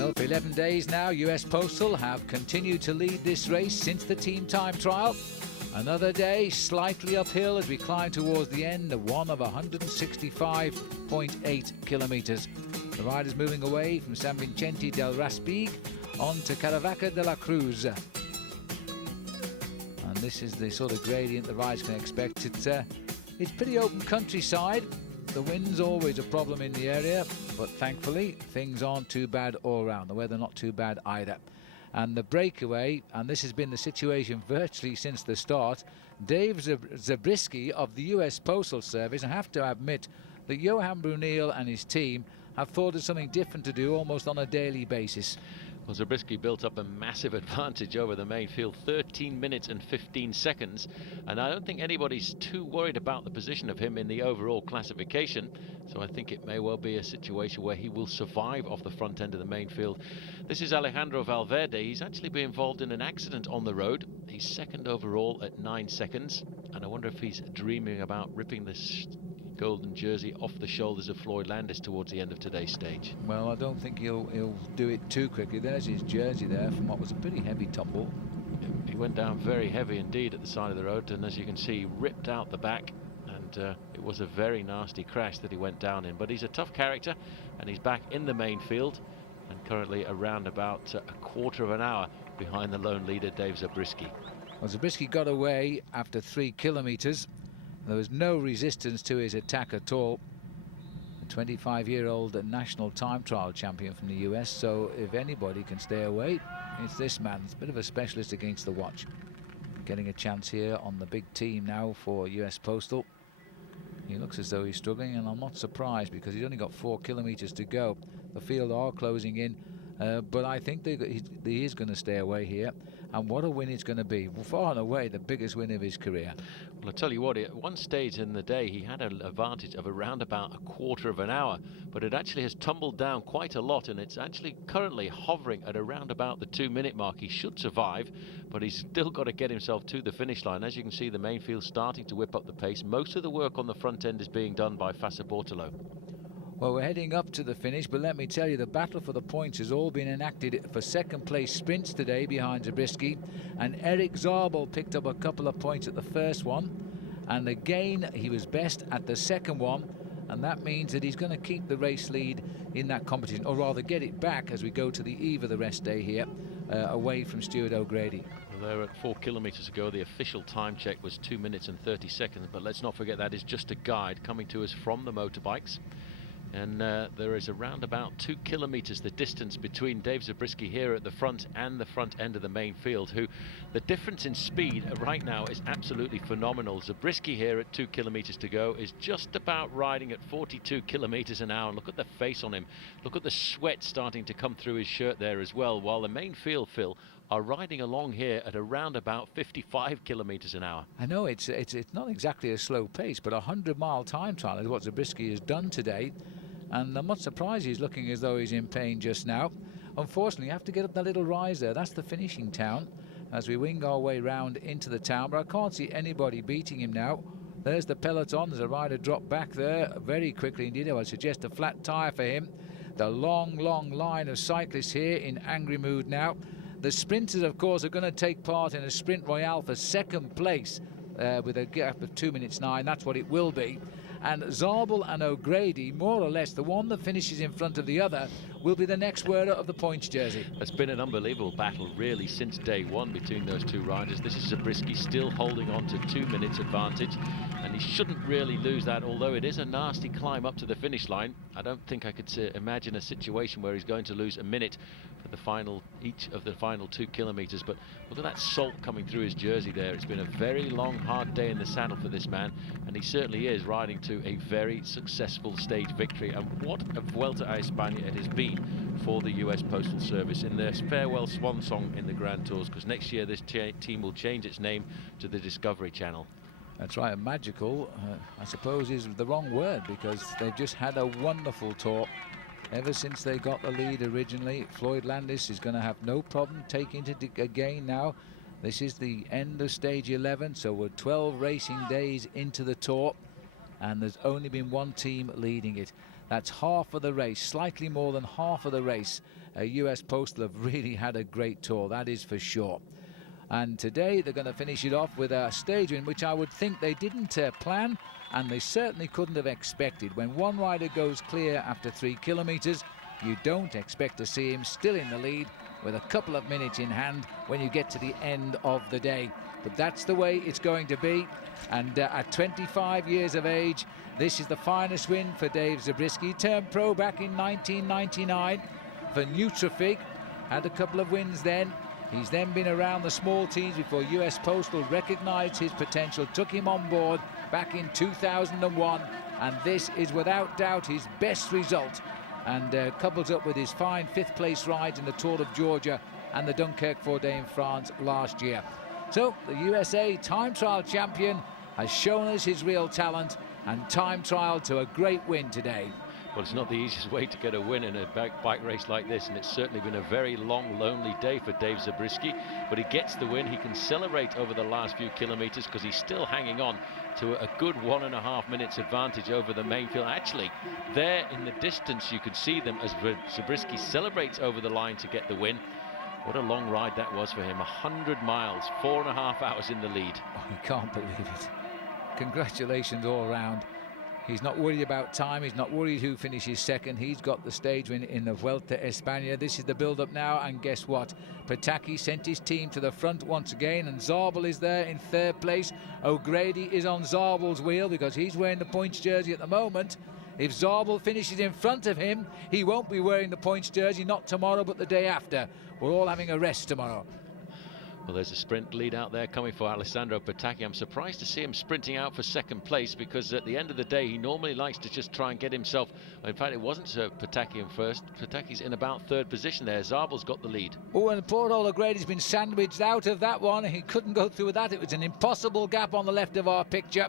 Well, for 11 days now, US Postal have continued to lead this race since the team time trial. Another day slightly uphill as we climb towards the end of one of 165.8 kilometres. The riders moving away from San Vicente del Raspig on to Caravaca de la Cruz. And this is the sort of gradient the riders can expect. It's pretty open countryside. The wind's always a problem in the area, but thankfully things aren't too bad all around. The weather not too bad either. And the breakaway, and this has been the situation virtually since the start, Dave Zabriskie of the US Postal Service, I have to admit that Johan Brunel and his team have thought of something different to do almost on a daily basis. Well, Zabriskie built up a massive advantage over the main field, 13 minutes and 15 seconds, and I don't think anybody's too worried about the position of him in the overall classification, so I think it may well be a situation where he will survive off the front end of the main field. This is Alejandro Valverde. He's actually been involved in an accident on the road. He's second overall at 9 seconds, and I wonder if he's dreaming about ripping this golden jersey off the shoulders of Floyd Landis towards the end of today's stage. Well, I don't think he'll do it too quickly. There's his jersey there from what was a pretty heavy tumble. He went down very heavy indeed at the side of the road, and as you can see, ripped out the back, and it was a very nasty crash that he went down in. But he's a tough character, and he's back in the main field, and currently around about a quarter of an hour behind the lone leader, Dave Zabriskie. Well, Zabriskie got away after 3 kilometres. There was no resistance to his attack at all. A 25-year-old national time trial champion from the US, so if anybody can stay away, it's this man. He's a bit of a specialist against the watch. Getting a chance here on the big team now for US Postal. He looks as though he's struggling, and I'm not surprised because he's only got 4 kilometres to go. The field are closing in, but I think he is going to stay away here. And what a win it's going to be. Far and away the biggest win of his career. Well, I tell you what, at one stage in the day he had an advantage of around about a quarter of an hour, but it actually has tumbled down quite a lot, and it's actually currently hovering at around about the 2-minute mark. He should survive, but he's still got to get himself to the finish line. As you can see, the main field's starting to whip up the pace. Most of the work on the front end is being done by Fassa Bortolo. Well, we're heading up to the finish, but let me tell you, the battle for the points has all been enacted for second place sprints today behind Zabriskie, and Erik Zabel picked up a couple of points at the first one, and again he was best at the second one, and that means that he's going to keep the race lead in that competition, or rather get it back as we go to the eve of the rest day here, away from Stuart O'Grady. Well, there at 4 kilometres ago, the official time check was 2 minutes and 30 seconds, but let's not forget that is just a guide coming to us from the motorbikes. And there is around about 2 kilometres the distance between Dave Zabriskie here at the front and the front end of the main field, who the difference in speed right now is absolutely phenomenal. Zabriskie here at 2 kilometres to go is just about riding at 42 kilometres an hour. And look at the face on him. Look at the sweat starting to come through his shirt there as well, while the main field, Phil, are riding along here at around about 55 kilometres an hour. I know it's not exactly a slow pace, but a 100-mile time trial is what Zabriskie has done today. And I'm not surprised he's looking as though he's in pain just now. Unfortunately, you have to get up that little rise there. That's the finishing town as we wing our way round into the town. But I can't see anybody beating him now. There's the peloton. There's a rider dropped back there very quickly indeed. I would suggest a flat tyre for him. The long line of cyclists here in angry mood now. The sprinters, of course, are going to take part in a sprint royale for second place with a gap of 2 minutes 9. That's what it will be. And Zabel and O'Grady, more or less, the one that finishes in front of the other, will be the next wearer of the points jersey. It's been an unbelievable battle, really, since day one between those two riders. This is Zabriskie still holding on to 2 minutes advantage, and he shouldn't really lose that, although it is a nasty climb up to the finish line. I don't think I could imagine a situation where he's going to lose a minute for each of the final 2 kilometres. But look at that salt coming through his jersey there. It's been a very long, hard day in the saddle for this man, and he certainly is riding to a very successful stage victory. And what a Vuelta a España it has been for the US Postal Service in their farewell swan song in the Grand Tours, because next year this team will change its name to the Discovery Channel. That's right, magical, I suppose, is the wrong word, because they've just had a wonderful tour. Ever since they got the lead originally, Floyd Landis is going to have no problem taking it again now. This is the end of stage 11, so we're 12 racing days into the tour, and there's only been one team leading it. That's half of the race, slightly more than half of the race, US Postal have really had a great tour, that is for sure. And today they're going to finish it off with a stage win, which I would think they didn't plan, and they certainly couldn't have expected. When one rider goes clear after 3 kilometres, you don't expect to see him still in the lead with a couple of minutes in hand when you get to the end of the day. But that's the way it's going to be. And at 25 years of age, this is the finest win for Dave Zabriskie. He turned pro back in 1999 for Nutrafig, had a couple of wins then. He's then been around the small teams before US Postal recognised his potential, took him on board back in 2001, and this is without doubt his best result, and couples up with his fine 5th place rides in the Tour of Georgia and the Dunkirk 4-day in France last year. So the USA time trial champion has shown us his real talent and time trial to a great win today. Well, it's not the easiest way to get a win in a bike race like this, and it's certainly been a very long, lonely day for Dave Zabriskie, but he gets the win. He can celebrate over the last few kilometres because he's still hanging on to a good 1.5 minutes advantage over the main field. Actually, there in the distance you can see them as Zabriskie celebrates over the line to get the win. What a long ride that was for him. 100 miles, 4.5 hours in the lead. Oh, you can't believe it. Congratulations all round. He's not worried about time, he's not worried who finishes second. He's got the stage win in the Vuelta España. This is the build-up now, and guess what? Petacchi sent his team to the front once again, and Zabel is there in 3rd place. O'Grady is on Zabel's wheel because he's wearing the points jersey at the moment. If Zabel finishes in front of him, he won't be wearing the points jersey, not tomorrow but the day after. We're all having a rest tomorrow. Well, there's a sprint lead out there coming for Alessandro Petacchi. I'm surprised to see him sprinting out for 2nd place, because at the end of the day he normally likes to just try and get himself, in fact it wasn't Petacchi in first, Petacchi's in about 3rd position there. Zabel's got the lead. Oh, and poor old O'Grady's been sandwiched out of that one. He couldn't go through with that. It was an impossible gap on the left of our picture,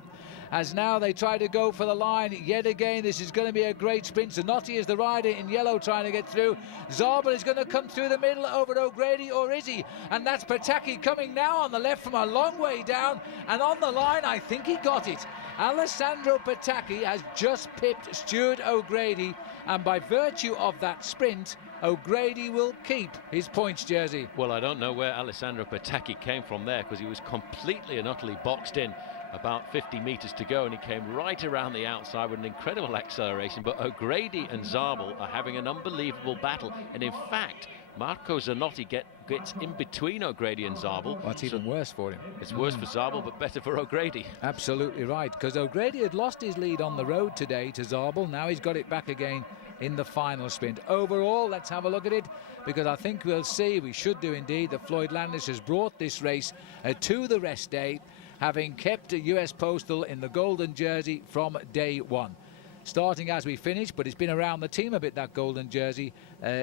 as now they try to go for the line yet again. This is going to be a great sprint. Zanotti is the rider in yellow trying to get through. Zabel is going to come through the middle over O'Grady, or is he? And that's Petacchi coming now on the left from a long way down, and on the line I think he got it. Alessandro Petacchi has just pipped Stuart O'Grady, and by virtue of that sprint, O'Grady will keep his points jersey. Well, I don't know where Alessandro Petacchi came from there, because he was completely and utterly boxed in. About 50 metres to go, and he came right around the outside with an incredible acceleration. But O'Grady and Zabel are having an unbelievable battle, and in fact Marco Zanotti gets in between O'Grady and Zabel. Well, it's even worse for him. It's worse for Zabel, but better for O'Grady. Absolutely right, because O'Grady had lost his lead on the road today to Zabel. Now he's got it back again in the final sprint. Overall, let's have a look at it, because I think we'll see, we should do indeed, that Floyd Landis has brought this race to the rest day, having kept US Postal in the golden jersey from day one. Starting as we finish, but it's been around the team a bit, that golden jersey,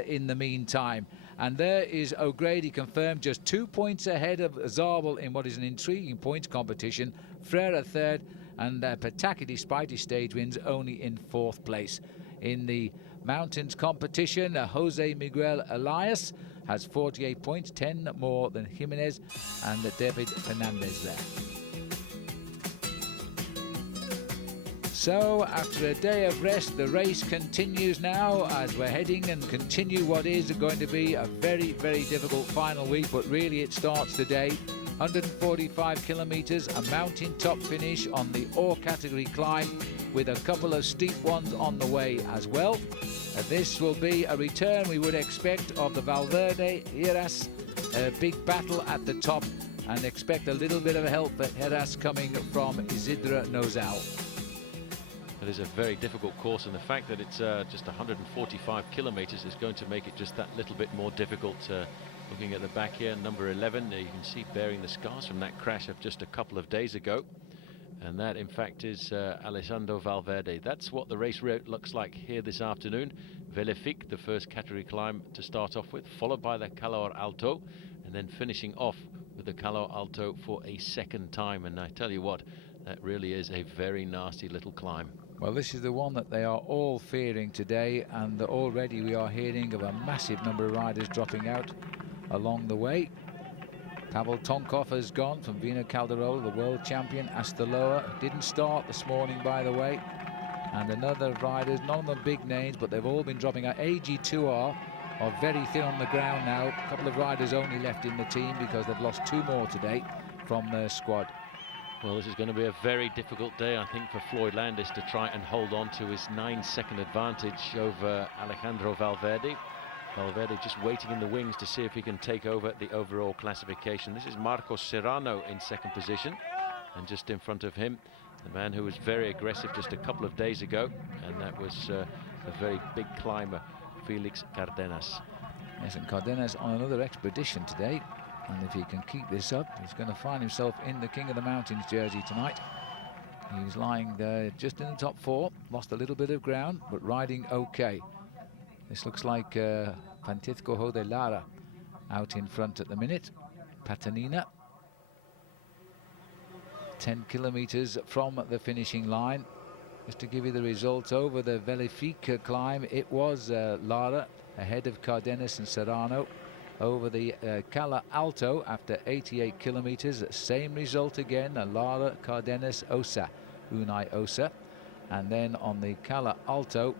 in the meantime. And there is O'Grady confirmed, just 2 points ahead of Zabel in what is an intriguing points competition. Frere 3rd, and Petacchi, despite his stage wins, only in 4th place. In the mountains competition, Jose Miguel Elias has 48 points, 10 more than Jimenez and David Fernandez there. So after a day of rest, the race continues now as we're heading and continue what is going to be a very, very difficult final week, but really it starts today. 145 kilometres, a mountain top finish on the ore category climb with a couple of steep ones on the way as well. This will be a return, we would expect, of the Valverde Heras big battle at the top, and expect a little bit of help for Heras coming from Isidre Nozal. It is a very difficult course, and the fact that it's just 145 kilometres is going to make it just that little bit more difficult. Looking at the back here, number 11, you can see bearing the scars from that crash of just a couple of days ago. And that, in fact, is Alessandro Valverde. That's what the race route looks like here this afternoon. Velefik, the first category climb to start off with, followed by the Calor Alto, and then finishing off with the Calor Alto for a 2nd time. And I tell you what, that really is a very nasty little climb. Well, this is the one that they are all fearing today, and already we are hearing of a massive number of riders dropping out along the way. Pavel Tonkov has gone from Vino Calderola, the world champion. Astaloa didn't start this morning, by the way. And another riders, none of them big names, but they've all been dropping out. AG2R are very thin on the ground now. A couple of riders only left in the team because they've lost 2 more today from their squad. Well, this is going to be a very difficult day, I think, for Floyd Landis to try and hold on to his 9-second advantage over Alejandro Valverde. Valverde just waiting in the wings to see if he can take over the overall classification. This is Marcos Serrano in 2nd position, and just in front of him, the man who was very aggressive just a couple of days ago, and that was a very big climber, Félix Cárdenas. Yes, and Cárdenas on another expedition today, and if he can keep this up, he's going to find himself in the King of the Mountains jersey tonight. He's lying there just in the top 4, lost a little bit of ground, but riding okay. This looks like Francisco de Lara out in front at the minute. Patanina, 10 kilometers from the finishing line. Just to give you the results over the Vellifique climb, it was Lara ahead of Cárdenas and Serrano. Over the Cala Alto after 88 kilometers, same result again, Lara, Cárdenas, Osa, Unai Osa. And then on the Cala Alto,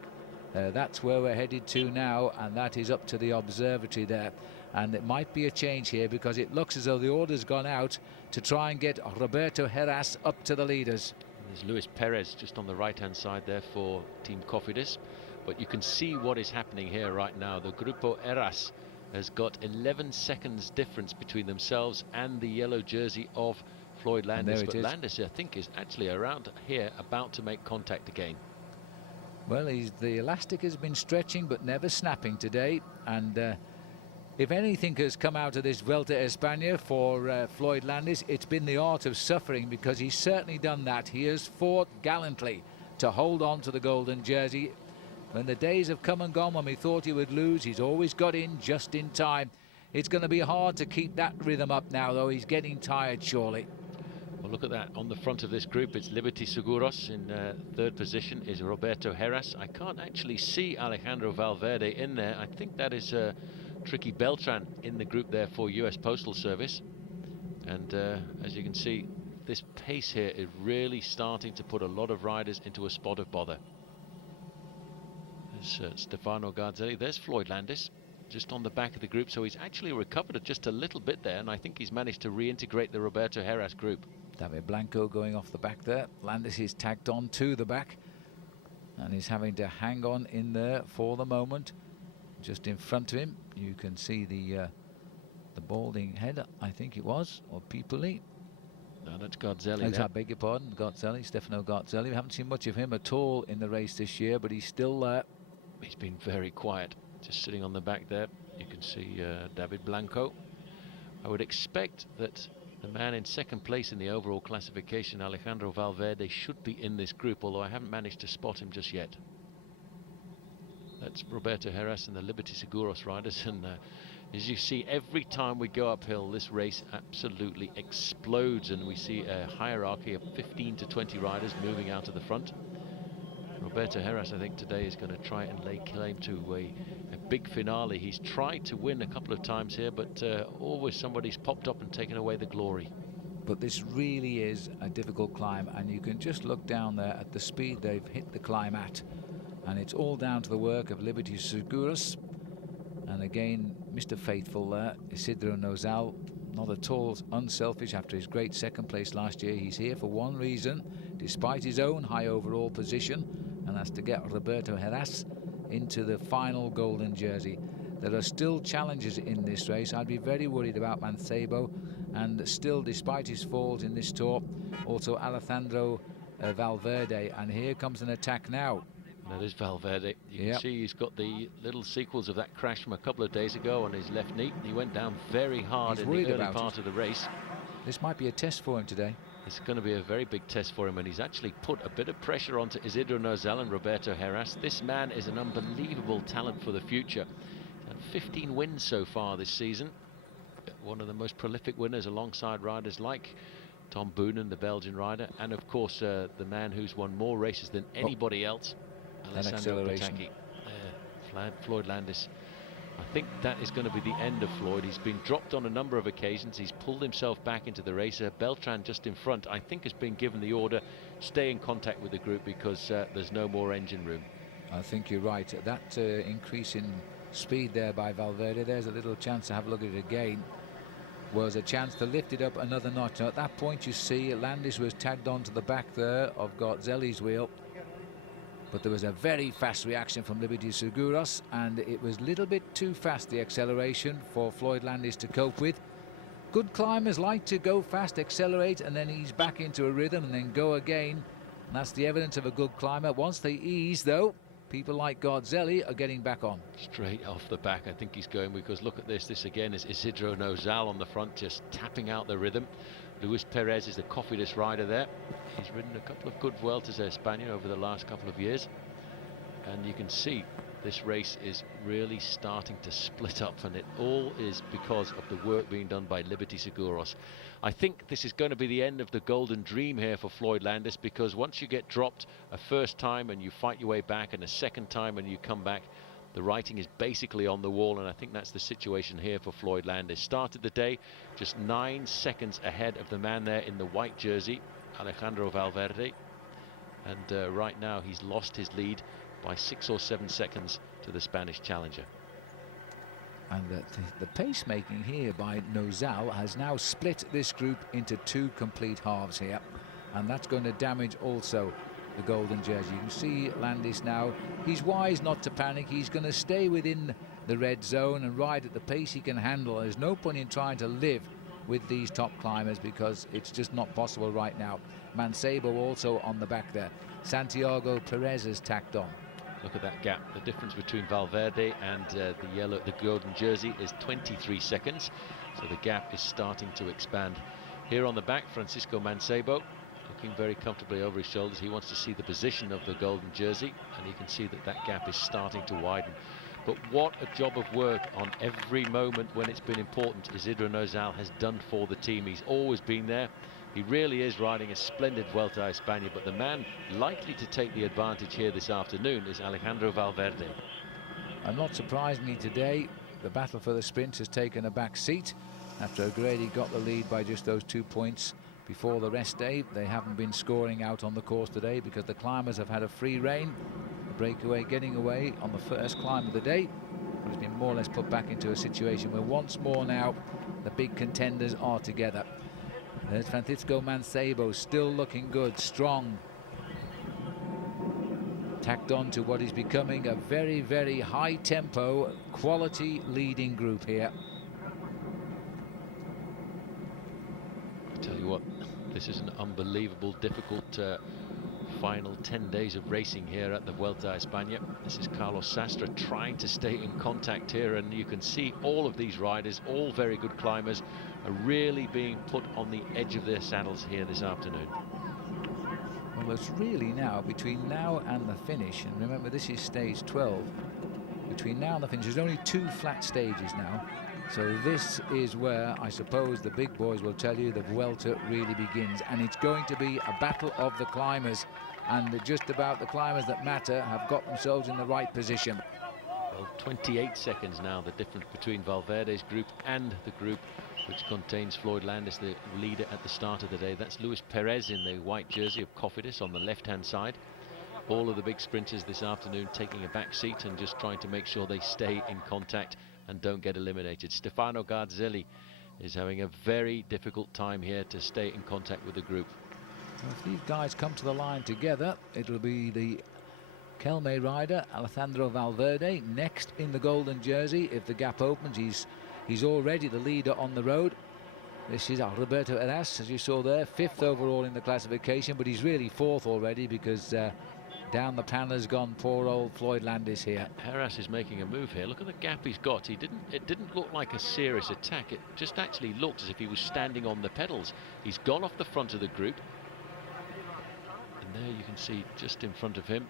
that's where we're headed to now, and that is up to the observatory there. And it might be a change here because it looks as though the order's gone out to try and get Roberto Heras up to the leaders. There's Luis Perez just on the right-hand side there for Team Cofidis. But you can see what is happening here right now. The Grupo Heras has got 11 seconds difference between themselves and the yellow jersey of Floyd Landis. But Landis, I think, is actually around here about to make contact again. Well, the elastic has been stretching but never snapping today, and if anything has come out of this Vuelta a España for Floyd Landis, it's been the art of suffering, because he's certainly done that. He has fought gallantly to hold on to the golden jersey. When the days have come and gone when we thought he would lose, he's always got in just in time. It's going to be hard to keep that rhythm up now, though. He's getting tired, surely. Well, look at that. On the front of this group, it's Liberty Seguros. In 3rd position is Roberto Heras. I can't actually see Alejandro Valverde in there. I think that is Tricky Beltran in the group there for US Postal Service. And as you can see, this pace here is really starting to put a lot of riders into a spot of bother. There's Stefano Garzelli. There's Floyd Landis just on the back of the group, so he's actually recovered just a little bit there, and I think he's managed to reintegrate the Roberto Heras group. David Blanco going off the back there. Landis is tagged on to the back, and he's having to hang on in there for the moment. Just in front of him, you can see the balding head, I think it was, or Pipoli. No, that's Garzelli. I beg your pardon, Garzelli, Stefano Garzelli. We haven't seen much of him at all in the race this year, but he's still there. He's been very quiet, just sitting on the back there. You can see David Blanco. I would expect that the man in 2nd place in the overall classification, Alejandro Valverde, should be in this group, although I haven't managed to spot him just yet. That's Roberto Heras and the Liberty Seguros riders, and as you see, every time we go uphill, this race absolutely explodes, and we see a hierarchy of 15 to 20 riders moving out of the front. Roberto Heras, I think, today is going to try and lay claim to a big finale. He's tried to win a couple of times here, but always somebody's popped up and taken away the glory. But this really is a difficult climb, and you can just look down there at the speed they've hit the climb at, and it's all down to the work of Liberty Seguros. And again, Mr. Faithful there, Isidro Nozal, not at all unselfish after his great 2nd place last year. He's here for one reason, despite his own high overall position, and that's to get Roberto Heras into the final golden jersey. There are still challenges in this race. I'd be very worried about Mancebo, and still, despite his falls in this tour, also Alessandro Valverde. And here comes an attack now. That is Valverde. You can see he's got the little sequels of that crash from a couple of days ago on his left knee. He went down very hard in the early part of the race. This might be a test for him today. It's going to be a very big test for him, and he's actually put a bit of pressure onto Isidro Nozal and Roberto Heras. This man is an unbelievable talent for the future. He's had 15 wins so far this season. One of the most prolific winners alongside riders like Tom Boonen, the Belgian rider, and of course the man who's won more races than anybody else, Alessandro Petacchi. Floyd Landis. I think that is going to be the end of Floyd. He's been dropped on a number of occasions. He's pulled himself back into the race. Beltran just in front, I think, has been given the order, stay in contact with the group because there's no more engine room. I think you're right. That increase in speed there by Valverde. There's a little chance to have a look at it again. Was a chance to lift it up another notch. Now at that point you see Landis was tagged onto the back there of Garzelli's wheel, but there was a very fast reaction from Liberty Seguros, and it was a little bit too fast, the acceleration, for Floyd Landis to cope with. Good climbers like to go fast, accelerate, and then ease back into a rhythm and then go again. And that's the evidence of a good climber. Once they ease, though, people like Garzelli are getting back on. Straight off the back, I think he's going, because look at this. This again is Isidro Nozal on the front, just tapping out the rhythm. Luis Perez is the coffeeless rider there. He's ridden a couple of good Vueltas a España over the last couple of years. And you can see this race is really starting to split up, and it all is because of the work being done by Liberty Seguros. I think this is going to be the end of the golden dream here for Floyd Landis, because once you get dropped a first time and you fight your way back, and a second time and you come back, the writing is basically on the wall, and I think that's the situation here for Floyd Landis. Started the day just 9 seconds ahead of the man there in the white jersey, Alejandro Valverde, and right now he's lost his lead by 6 or 7 seconds to the Spanish challenger. And the pace-making here by Nozal has now split this group into 2 complete halves here, and that's going to damage also the golden jersey. You can see Landis now, he's wise not to panic. He's going to stay within the red zone and ride at the pace he can handle. There's no point in trying to live with these top climbers, because it's just not possible right now. Mancebo also on the back there. Santiago Perez has tacked on. Look at that gap. The difference between Valverde and the golden jersey is 23 seconds. So the gap is starting to expand. Here on the back, Francisco Mancebo, looking very comfortably over his shoulders. He wants to see the position of the golden jersey, and you can see that that gap is starting to widen. But what a job of work on every moment when it's been important Isidro Nozal has done for the team. He's always been there. He really is riding a splendid Vuelta a España, but the man likely to take the advantage here this afternoon is Alejandro Valverde. And not surprisingly today, the battle for the sprint has taken a back seat. After O'Grady got the lead by just those 2 points before the rest day, they haven't been scoring out on the course today because the climbers have had a free rein. The Breakaway getting away on the first climb of the day, but it's been more or less put back into a situation where once more now the big contenders are together. There's Francisco Mancebo, still looking good, strong. Tacked on to what is becoming a very, very high tempo, quality leading group here. I tell you what, this is an unbelievable, difficult final 10 days of racing here at the Vuelta a España. This is Carlos Sastre trying to stay in contact here, and you can see all of these riders, all very good climbers, are really being put on the edge of their saddles here this afternoon. Well, it's really now, between now and the finish, and remember this is stage 12, between now and the finish there's only 2 flat stages now, so this is where I suppose the big boys will tell you the Vuelta really begins, and it's going to be a battle of the climbers, and just about the climbers that matter have got themselves in the right position. Well, 28 seconds now, the difference between Valverde's group and the group which contains Floyd Landis, the leader at the start of the day. That's Luis Perez in the white jersey of Cofidis on the left-hand side. All of the big sprinters this afternoon taking a back seat and just trying to make sure they stay in contact and don't get eliminated. Stefano Garzelli is having a very difficult time here to stay in contact with the group. Well, if these guys come to the line together, it'll be the Kelme rider Alessandro Valverde next in the golden jersey. If the gap opens, he's already the leader on the road. This is Roberto Heras, as you saw there, 5th overall in the classification, but he's really 4th already because down the panel has gone poor old Floyd Landis here. Heras is making a move here. Look at the gap he's got. It didn't look like a serious attack. It just actually looked as if he was standing on the pedals. He's gone off the front of the group, and there you can see just in front of him.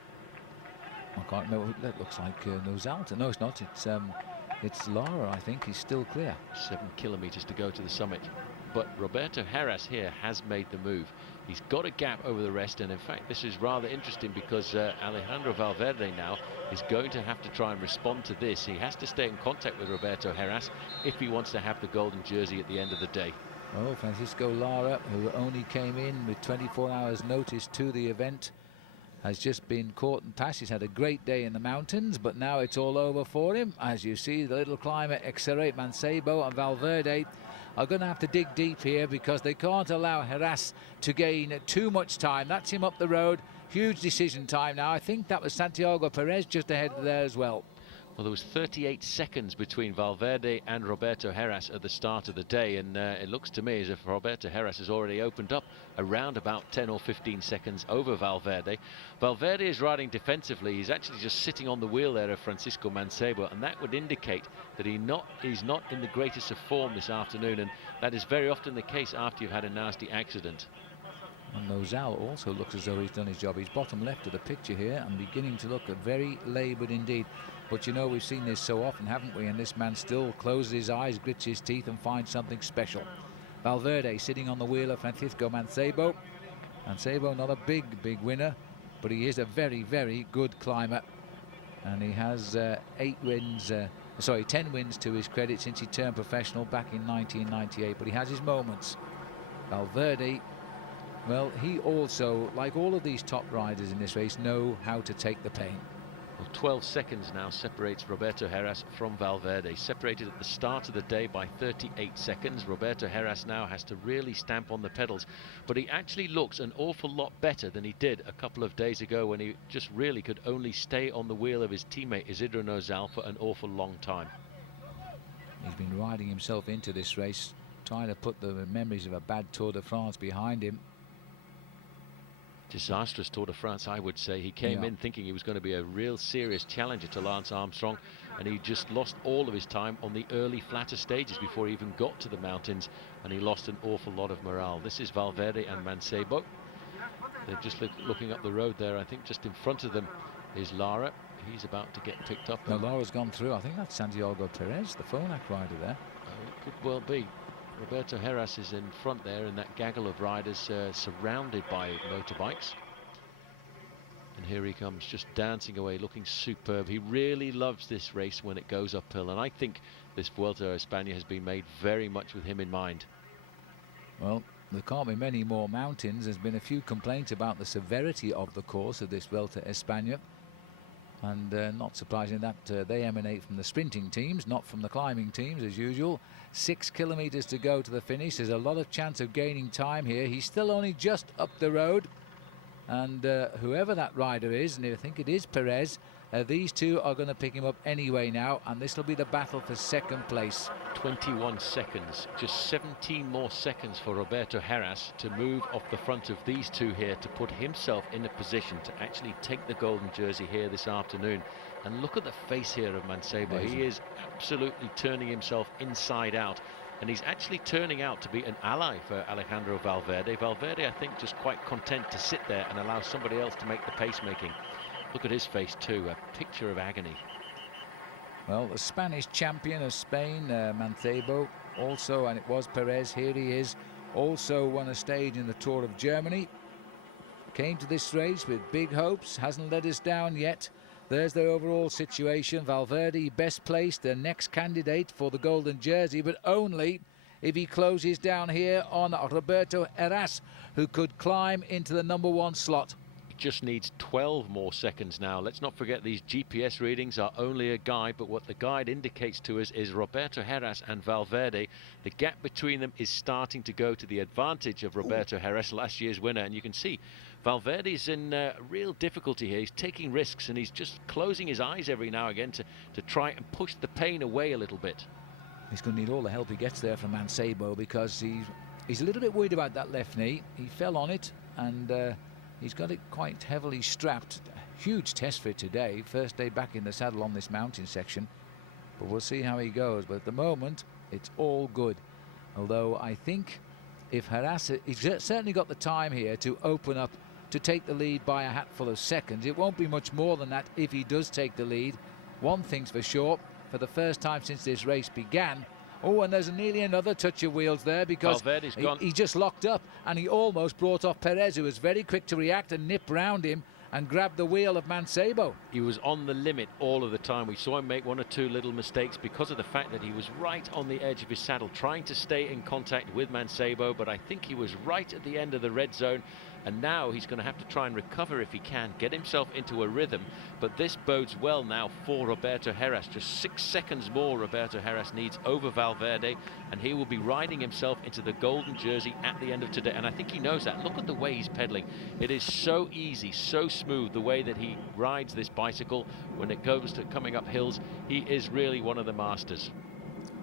I can't remember. That looks like Nozal. No, it's not. It's Lara, I think. He's still clear. 7 kilometers to go to the summit. But Roberto Heras here has made the move. He's got a gap over the rest, and in fact this is rather interesting because Alejandro Valverde now is going to have to try and respond to this. He has to stay in contact with Roberto Heras if he wants to have the golden jersey at the end of the day. Oh, Francisco Lara, who only came in with 24 hours notice to the event, has just been caught and passed. He's had a great day in the mountains, but now it's all over for him. As you see, the little climber Xerre, Mancebo and Valverde are going to have to dig deep here because they can't allow Heras to gain too much time. That's him up the road. Huge decision time now. I think that was Santiago Perez just ahead there as well. Well, there was 38 seconds between Valverde and Roberto Heras at the start of the day, and it looks to me as if Roberto Heras has already opened up around about 10 or 15 seconds over Valverde. Valverde is riding defensively. He's actually just sitting on the wheel there of Francisco Mancebo, and that would indicate that he's not in the greatest of form this afternoon, and that is very often the case after you've had a nasty accident. And Lozal also looks as though he's done his job. He's bottom left of the picture here and beginning to look very laboured indeed. But you know, we've seen this so often, haven't we? And this man still closes his eyes, grits his teeth and finds something special. Valverde sitting on the wheel of Francisco Mancebo. Mancebo not a big winner, but he is a very, very good climber. And he has 10 wins to his credit since he turned professional back in 1998. But he has his moments. Valverde, well, he also, like all of these top riders in this race, know how to take the pain. Well, 12 seconds now separates Roberto Heras from Valverde. Separated at the start of the day by 38 seconds. Roberto Heras now has to really stamp on the pedals, but he actually looks an awful lot better than he did a couple of days ago when he just really could only stay on the wheel of his teammate Isidro Nozal for an awful long time. He's been riding himself into this race, trying to put the memories of a bad Tour de France behind him. Disastrous Tour de France, I would say. He came in thinking he was going to be a real serious challenger to Lance Armstrong, and he just lost all of his time on the early flatter stages before he even got to the mountains, and he lost an awful lot of morale. This is Valverde and Mancebo. They're just looking up the road there. I think just in front of them is Lara. He's about to get picked up. No, Lara's gone through. I think that's Santiago Perez, the Phonak rider there. It could well be. Roberto Heras is in front there in that gaggle of riders surrounded by motorbikes. And here he comes, just dancing away, looking superb. He really loves this race when it goes uphill, and I think this Vuelta a España has been made very much with him in mind. Well, there can't be many more mountains. There's been a few complaints about the severity of the course of this Vuelta a España. And not surprising that they emanate from the sprinting teams, not from the climbing teams as usual. 6 kilometers to go to the finish. There's a lot of chance of gaining time here. He's still only just up the road, and whoever that rider is, and I think it is Perez, these two are going to pick him up anyway now, and this will be the battle for second place. 21 seconds, just 17 more seconds for Roberto Heras to move off the front of these two here to put himself in a position to actually take the golden jersey here this afternoon. And look at the face here of Mancebo. Amazing. He is absolutely turning himself inside out, and he's actually turning out to be an ally for Alejandro Valverde. Valverde, I think, just quite content to sit there and allow somebody else to make the pace making. Look at his face too, a picture of agony. Well, the Spanish champion of Spain, Mancebo, also, and it was Perez, here he is, also won a stage in the Tour of Germany. Came to this race with big hopes, hasn't let us down yet. There's the overall situation. Valverde best placed, the next candidate for the golden jersey, but only if he closes down here on Roberto Heras, who could climb into the #1 slot. Just needs 12 more seconds now. Let's not forget these GPS readings are only a guide, but what the guide indicates to us is Roberto Heras and Valverde. The gap between them is starting to go to the advantage of Roberto Heras, last year's winner, and you can see Valverde's in real difficulty here. He's taking risks and he's just closing his eyes every now and again to try and push the pain away a little bit. He's going to need all the help he gets there from Mancebo, because he's a little bit worried about that left knee. He fell on it, and he's got it quite heavily strapped. Huge test for today. First day back in the saddle on this mountain section. But we'll see how he goes. But at the moment, it's all good. Although I think if Heras, he's certainly got the time here to open up, to take the lead by a hatful of seconds. It won't be much more than that if he does take the lead. One thing's for sure, for the first time since this race began. Oh, and there's nearly another touch of wheels there, because he just locked up and he almost brought off Perez, who was very quick to react and nip round him and grab the wheel of Mancebo. He was on the limit all of the time. We saw him make one or two little mistakes because of the fact that he was right on the edge of his saddle, trying to stay in contact with Mancebo, but I think he was right at the end of the red zone, and now he's going to have to try and recover if he can, get himself into a rhythm. But this bodes well now for Roberto Heras. Just 6 seconds more Roberto Heras needs over Valverde, and he will be riding himself into the golden jersey at the end of today. And I think he knows that. Look at the way he's pedaling. It is so easy, so smooth, the way that he rides this bicycle when it goes to coming up hills. He is really one of the masters.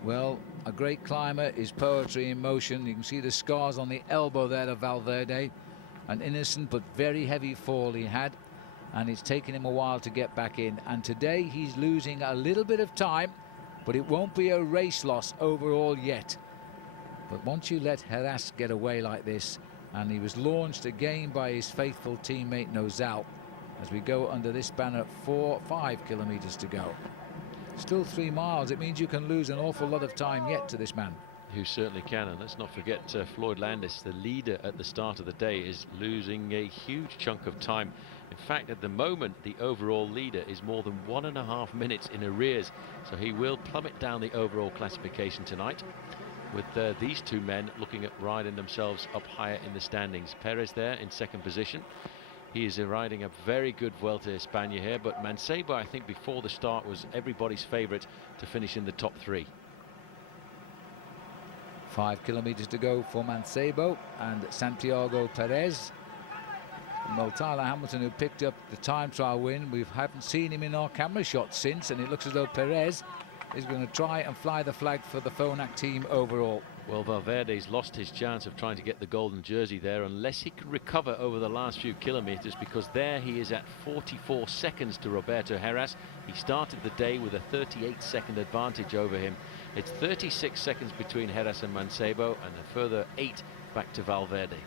Well, a great climber is poetry in motion. You can see the scars on the elbow there of Valverde. An innocent but very heavy fall he had, and it's taken him a while to get back in. And today he's losing a little bit of time, but it won't be a race loss overall yet. But once you let Heras get away like this, and he was launched again by his faithful teammate Nozal, as we go under this banner, 5 kilometers to go. Still 3 miles. It means you can lose an awful lot of time yet to this man. You certainly can, and let's not forget Floyd Landis, the leader at the start of the day, is losing a huge chunk of time. In fact, at the moment, the overall leader is more than 1.5 minutes in arrears, so he will plummet down the overall classification tonight, with these two men looking at riding themselves up higher in the standings. Perez there in second position. He is riding a very good Vuelta España here, but Mancebo, I think, before the start was everybody's favourite to finish in the top 3. 5 kilometers to go for Mancebo and Santiago Perez. Well, Tyler Hamilton, who picked up the time trial win, we haven't seen him in our camera shots since, and it looks as though Perez is going to try and fly the flag for the Phonak team overall. Well, Valverde's lost his chance of trying to get the golden jersey there unless he can recover over the last few kilometers, because there he is at 44 seconds to Roberto Heras. He started the day with a 38-second advantage over him. It's 36 seconds between Heras and Mancebo, and a further 8 back to Valverde.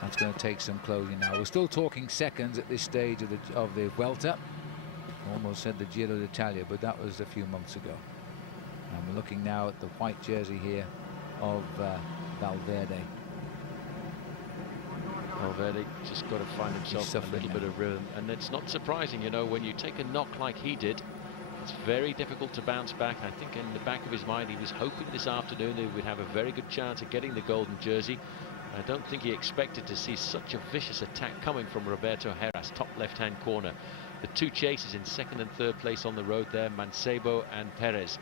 That's going to take some closing now. We're still talking seconds at this stage of the Vuelta. Almost said the Giro d'Italia, but that was a few months ago. And we're looking now at the white jersey here of Valverde. Valverde just got to find himself a little bit of rhythm, and it's not surprising, you know, when you take a knock like he did, it's very difficult to bounce back. I think in the back of his mind he was hoping this afternoon they would have a very good chance of getting the golden jersey. I don't think he expected to see such a vicious attack coming from Roberto Heras, top left-hand corner. The two chasers in second and third place on the road there, Mancebo and Perez.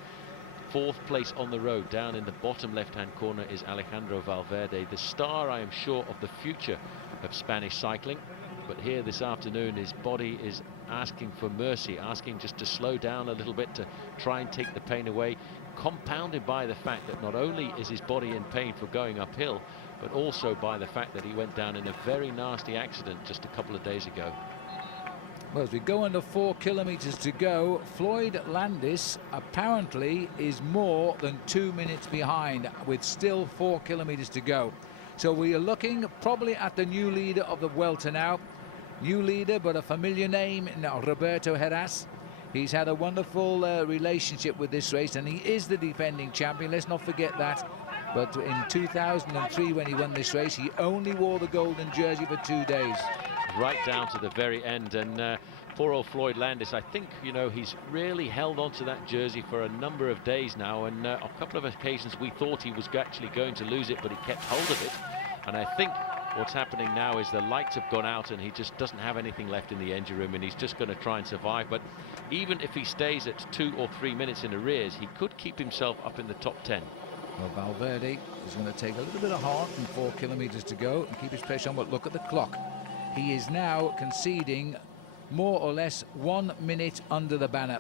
Fourth place on the road, down in the bottom left-hand corner, is Alejandro Valverde, the star, I am sure, of the future of Spanish cycling. But here this afternoon, his body is asking for mercy, asking just to slow down a little bit, to try and take the pain away, compounded by the fact that not only is his body in pain for going uphill, but also by the fact that he went down in a very nasty accident just a couple of days ago. Well, as we go under 4 kilometers to go, Floyd Landis apparently is more than 2 minutes behind, with still 4 kilometers to go. So we are looking probably at the new leader of the Vuelta now. New leader, but a familiar name, Roberto Heras. He's had a wonderful relationship with this race, and he is the defending champion. Let's not forget that. But in 2003, when he won this race, he only wore the golden jersey for 2 days. Right down to the very end, and poor old Floyd Landis, I think, you know, he's really held on to that jersey for a number of days now, and a couple of occasions we thought he was actually going to lose it, but he kept hold of it. And I think what's happening now is the lights have gone out and he just doesn't have anything left in the engine room, and he's just going to try and survive. But even if he stays at 2 or 3 minutes in arrears, he could keep himself up in the top 10. Well, Valverde is going to take a little bit of heart and 4 kilometers to go and keep his pressure on, but look at the clock. He is now conceding more or less 1 minute under the banner,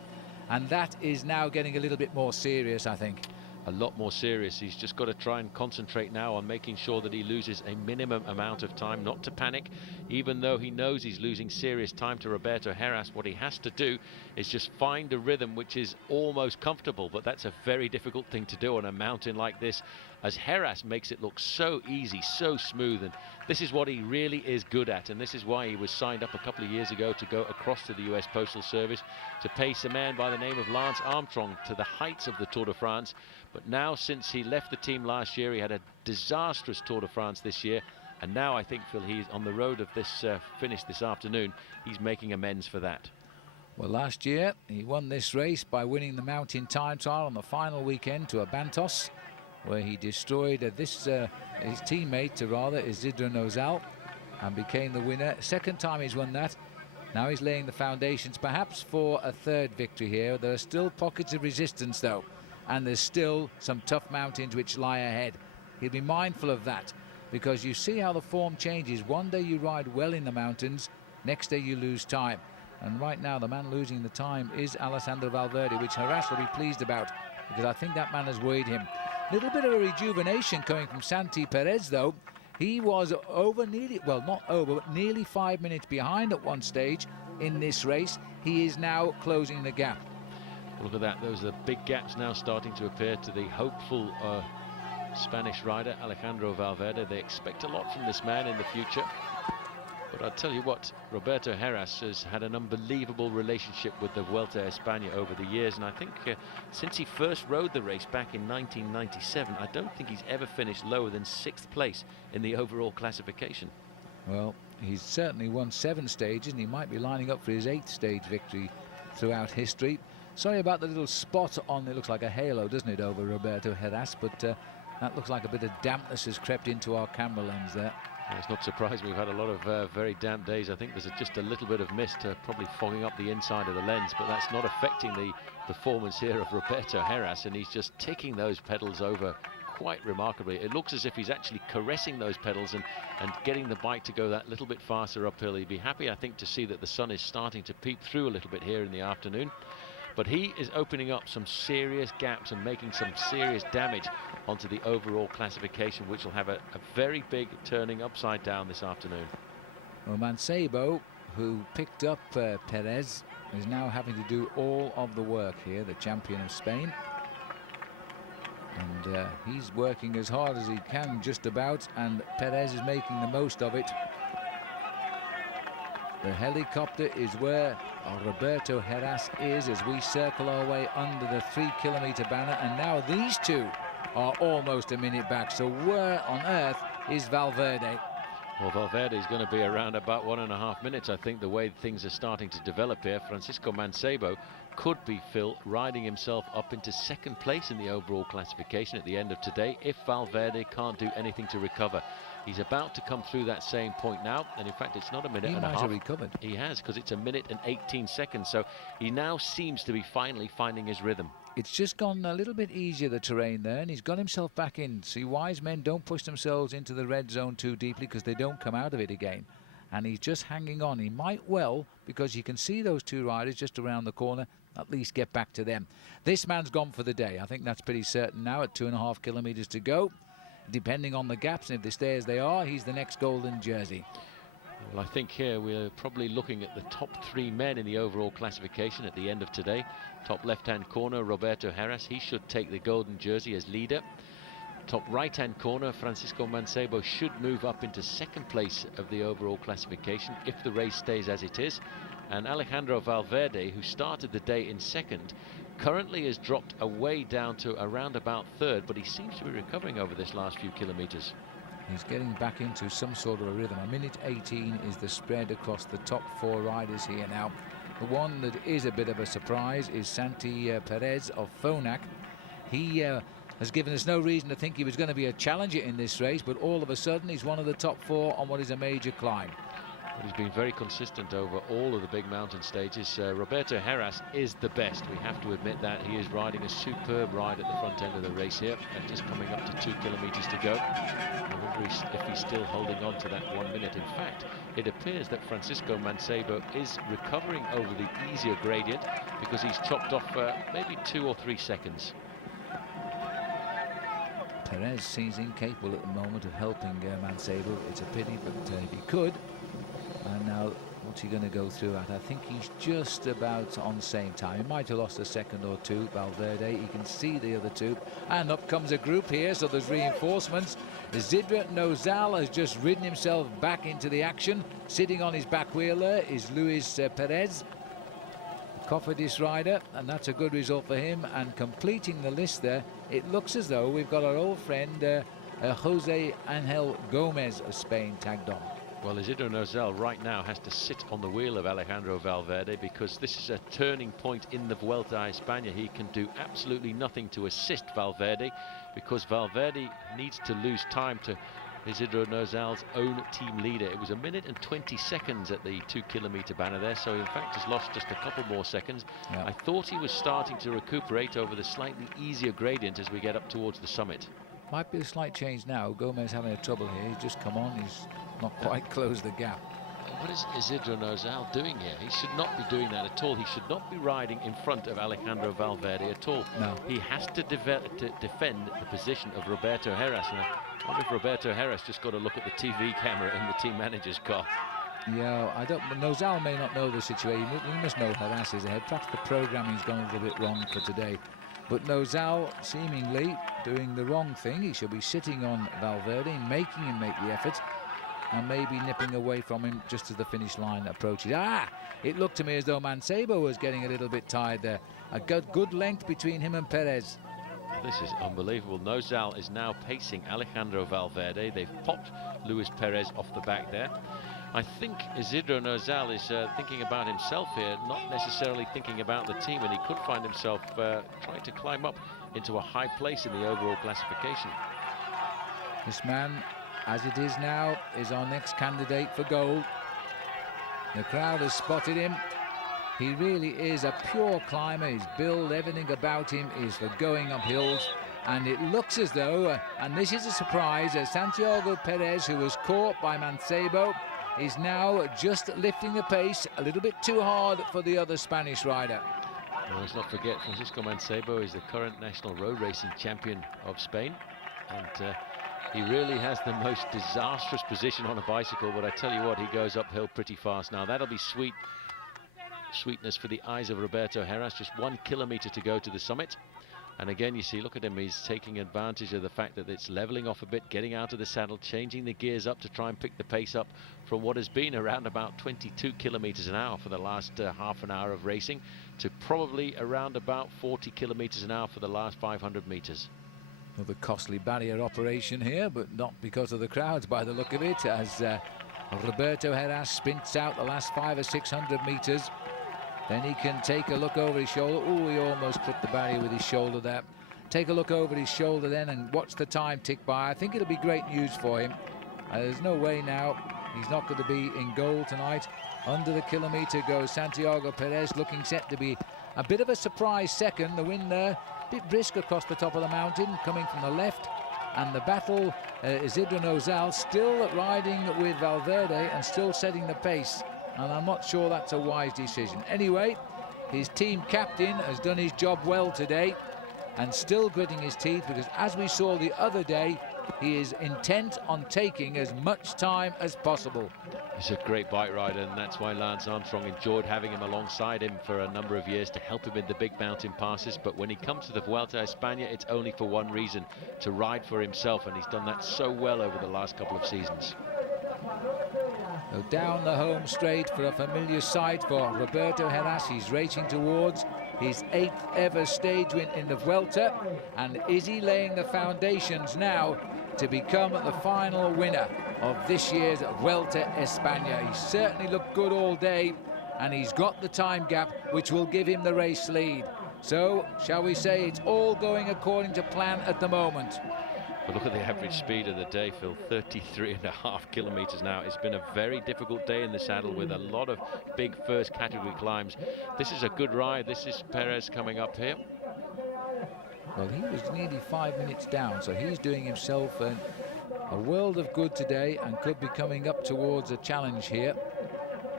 and that is now getting a little bit more serious, I think. A lot more serious. He's just got to try and concentrate now on making sure that he loses a minimum amount of time, not to panic. Even though he knows he's losing serious time to Roberto Heras, what he has to do is just find a rhythm which is almost comfortable, but that's a very difficult thing to do on a mountain like this, as Heras makes it look so easy, so smooth, and this is what he really is good at, and this is why he was signed up a couple of years ago to go across to the US Postal Service to pace a man by the name of Lance Armstrong to the heights of the Tour de France. But now, since he left the team last year, he had a disastrous Tour de France this year, and now I think, Phil, he's on the road of this finish this afternoon. He's making amends for that. Well, last year he won this race by winning the mountain time trial on the final weekend to Abantos. where he destroyed his teammate, rather, Isidro Nozal, and became the winner. Second time he's won that. Now he's laying the foundations, perhaps, for a third victory here. There are still pockets of resistance, though, and there's still some tough mountains which lie ahead. He'll be mindful of that, because you see how the form changes. One day you ride well in the mountains, next day you lose time. And right now the man losing the time is Alessandro Valverde, which Heras will be pleased about, because I think that man has worried him. Little bit of a rejuvenation coming from Santi Perez, though. He was nearly 5 minutes behind at one stage in this race. He is now closing the gap. Look at that, those are big gaps now starting to appear to the hopeful Spanish rider Alejandro Valverde. They expect a lot from this man in the future. But I'll tell you what, Roberto Heras has had an unbelievable relationship with the Vuelta a España over the years, and I think since he first rode the race back in 1997, I don't think he's ever finished lower than 6th place in the overall classification. Well, he's certainly won 7 stages, and he might be lining up for his 8th stage victory throughout history. Sorry about the little spot on, it looks like a halo, doesn't it, over Roberto Heras, but that looks like a bit of dampness has crept into our camera lens there. Well, it's not surprising. We've had a lot of very damp days. I think there's just a little bit of mist probably fogging up the inside of the lens, but that's not affecting the performance here of Roberto Heras, and he's just ticking those pedals over quite remarkably. It looks as if he's actually caressing those pedals and getting the bike to go that little bit faster uphill. He'd be happy, I think, to see that the sun is starting to peep through a little bit here in the afternoon. But he is opening up some serious gaps and making some serious damage onto the overall classification, which will have a very big turning upside down this afternoon. Well, Mancebo, who picked up Perez, is now having to do all of the work here, the champion of Spain. And he's working as hard as he can, just about, and Perez is making the most of it. The helicopter is where Roberto Heras is as we circle our way under the 3-kilometer banner, and now these two are almost a minute back. So where on earth is Valverde? Well, Valverde is going to be around about 1.5 minutes, I think, the way things are starting to develop here. Francisco Mancebo could be, Phil, riding himself up into 2nd place in the overall classification at the end of today if Valverde can't do anything to recover. He's about to come through that same point now, and in fact it's not a minute and a half. He might have recovered. He has, because it's 1 minute and 18 seconds, so he now seems to be finally finding his rhythm. It's just gone a little bit easier, the terrain there, and he's got himself back in. See, wise men don't push themselves into the red zone too deeply, because they don't come out of it again. And he's just hanging on. He might well, because you can see those two riders just around the corner, at least get back to them. This man's gone for the day. I think that's pretty certain now at 2.5 kilometers to go. Depending on the gaps, and if they stay as they are, he's the next golden jersey. Well, I think here we're probably looking at the top 3 men in the overall classification at the end of today. Top left-hand corner, Roberto Heras. He should take the golden jersey as leader. Top right-hand corner, Francisco Mancebo should move up into 2nd place of the overall classification if the race stays as it is. And Alejandro Valverde, who started the day in 2nd, currently has dropped away down to around about 3rd, but he seems to be recovering over this last few kilometers. He's getting back into some sort of a rhythm. 1 minute 18 is the spread across the top 4 riders here now. The one that is a bit of a surprise is Santi Perez of Phonak. He has given us no reason to think he was going to be a challenger in this race, but all of a sudden he's one of the top 4 on what is a major climb. He's been very consistent over all of the big mountain stages. Roberto Heras is the best. We have to admit that. He is riding a superb ride at the front end of the race here, and just coming up to 2 kilometers to go. I wonder if he's still holding on to that 1 minute. In fact, it appears that Francisco Mancebo is recovering over the easier gradient, because he's chopped off maybe 2 or 3 seconds. Perez seems incapable at the moment of helping Mancebo. It's a pity, but if he could. And now, what's he going to go through at? I think he's just about on the same time. He might have lost a second or two, Valverde. He can see the other two. And up comes a group here, so there's reinforcements. Isidro Nozal has just ridden himself back into the action. Sitting on his back wheel there is Luis Perez, Cofidis rider, and that's a good result for him. And completing the list there, it looks as though we've got our old friend Jose Angel Gomez of Spain tagged on. Well, Isidro Nozal right now has to sit on the wheel of Alejandro Valverde, because this is a turning point in the Vuelta a España. He can do absolutely nothing to assist Valverde. because Valverde needs to lose time to Isidro Nozal's own team leader. It was 1 minute and 20 seconds at the 2 kilometer banner there, so in fact has lost just a couple more seconds. I thought he was starting to recuperate over the slightly easier gradient as we get up towards the summit. Might be a slight change now. Gomez having a trouble here. He's just come on. He's not quite closed the gap. What is Isidro Nozal doing here? He should not be doing that at all. He should not be riding in front of Alejandro Valverde at all. No. He has to defend the position of Roberto Heras. And I wonder if Roberto Heras just got to look at the TV camera in the team manager's car. Yeah, I don't. Nozal may not know the situation. He must know Heras is ahead. Perhaps the programming's gone a little bit wrong for today. But Nozal seemingly doing the wrong thing. He should be sitting on Valverde, making him make the effort, and maybe nipping away from him just as the finish line approaches. It looked to me as though Mancebo was getting a little bit tired there. A good length between him and Perez. This is unbelievable. Nozal is now pacing Alejandro Valverde. They've popped Luis Perez off the back there. I think Isidro Nozal is thinking about himself here, not necessarily thinking about the team, and he could find himself trying to climb up into a high place in the overall classification. This man, as it is now, is our next candidate for gold. The crowd has spotted him. He really is a pure climber. His build, everything about him is for going up hills. And it looks as though, and this is a surprise, Santiago Perez, who was caught by Mancebo, is now just lifting the pace a little bit too hard for the other Spanish rider. Well, let's not forget, Francisco Mancebo is the current national road racing champion of Spain. And he really has the most disastrous position on a bicycle, but I tell you what, he goes uphill pretty fast. Now that'll be sweetness for the eyes of Roberto Heras. Just 1 kilometer to go to the summit. And again, you see, look at him, he's taking advantage of the fact that it's leveling off a bit, getting out of the saddle, changing the gears up to try and pick the pace up from what has been around about 22 kilometers an hour for the last half an hour of racing to probably around about 40 kilometers an hour for the last 500 meters. Another costly barrier operation here, but not because of the crowds by the look of it, as Roberto Heras sprints out the last 500 or 600 meters. Then he can take a look over his shoulder. Oh, he almost clipped the barrier with his shoulder there. Take a look over his shoulder then and watch the time tick by. I think it'll be great news for him. There's no way now he's not going to be in goal tonight. Under the kilometer goes Santiago Perez, looking set to be a bit of a surprise second. The wind there, a bit brisk across the top of the mountain, coming from the left. And the battle, Isidro Nozal still riding with Valverde and still setting the pace. And I'm not sure that's a wise decision. Anyway, his team captain has done his job well today and still gritting his teeth, because as we saw the other day, he is intent on taking as much time as possible. He's a great bike rider, and that's why Lance Armstrong enjoyed having him alongside him for a number of years to help him in the big mountain passes. But when he comes to the Vuelta a España, it's only for one reason: to ride for himself, and he's done that so well over the last couple of seasons. So down the home straight for a familiar sight for Roberto Heras. He's racing towards his 8th ever stage win in the Vuelta, and is he laying the foundations now to become the final winner of this year's Vuelta España? He certainly looked good all day, and he's got the time gap which will give him the race lead. So shall we say it's all going according to plan at the moment. But look at the average speed of the day, Phil, 33.5 kilometers now. It's been a very difficult day in the saddle with a lot of big first category climbs. This is a good ride. This is Perez coming up here. Well, he was nearly 5 minutes down, so he's doing himself a world of good today and could be coming up towards a challenge here.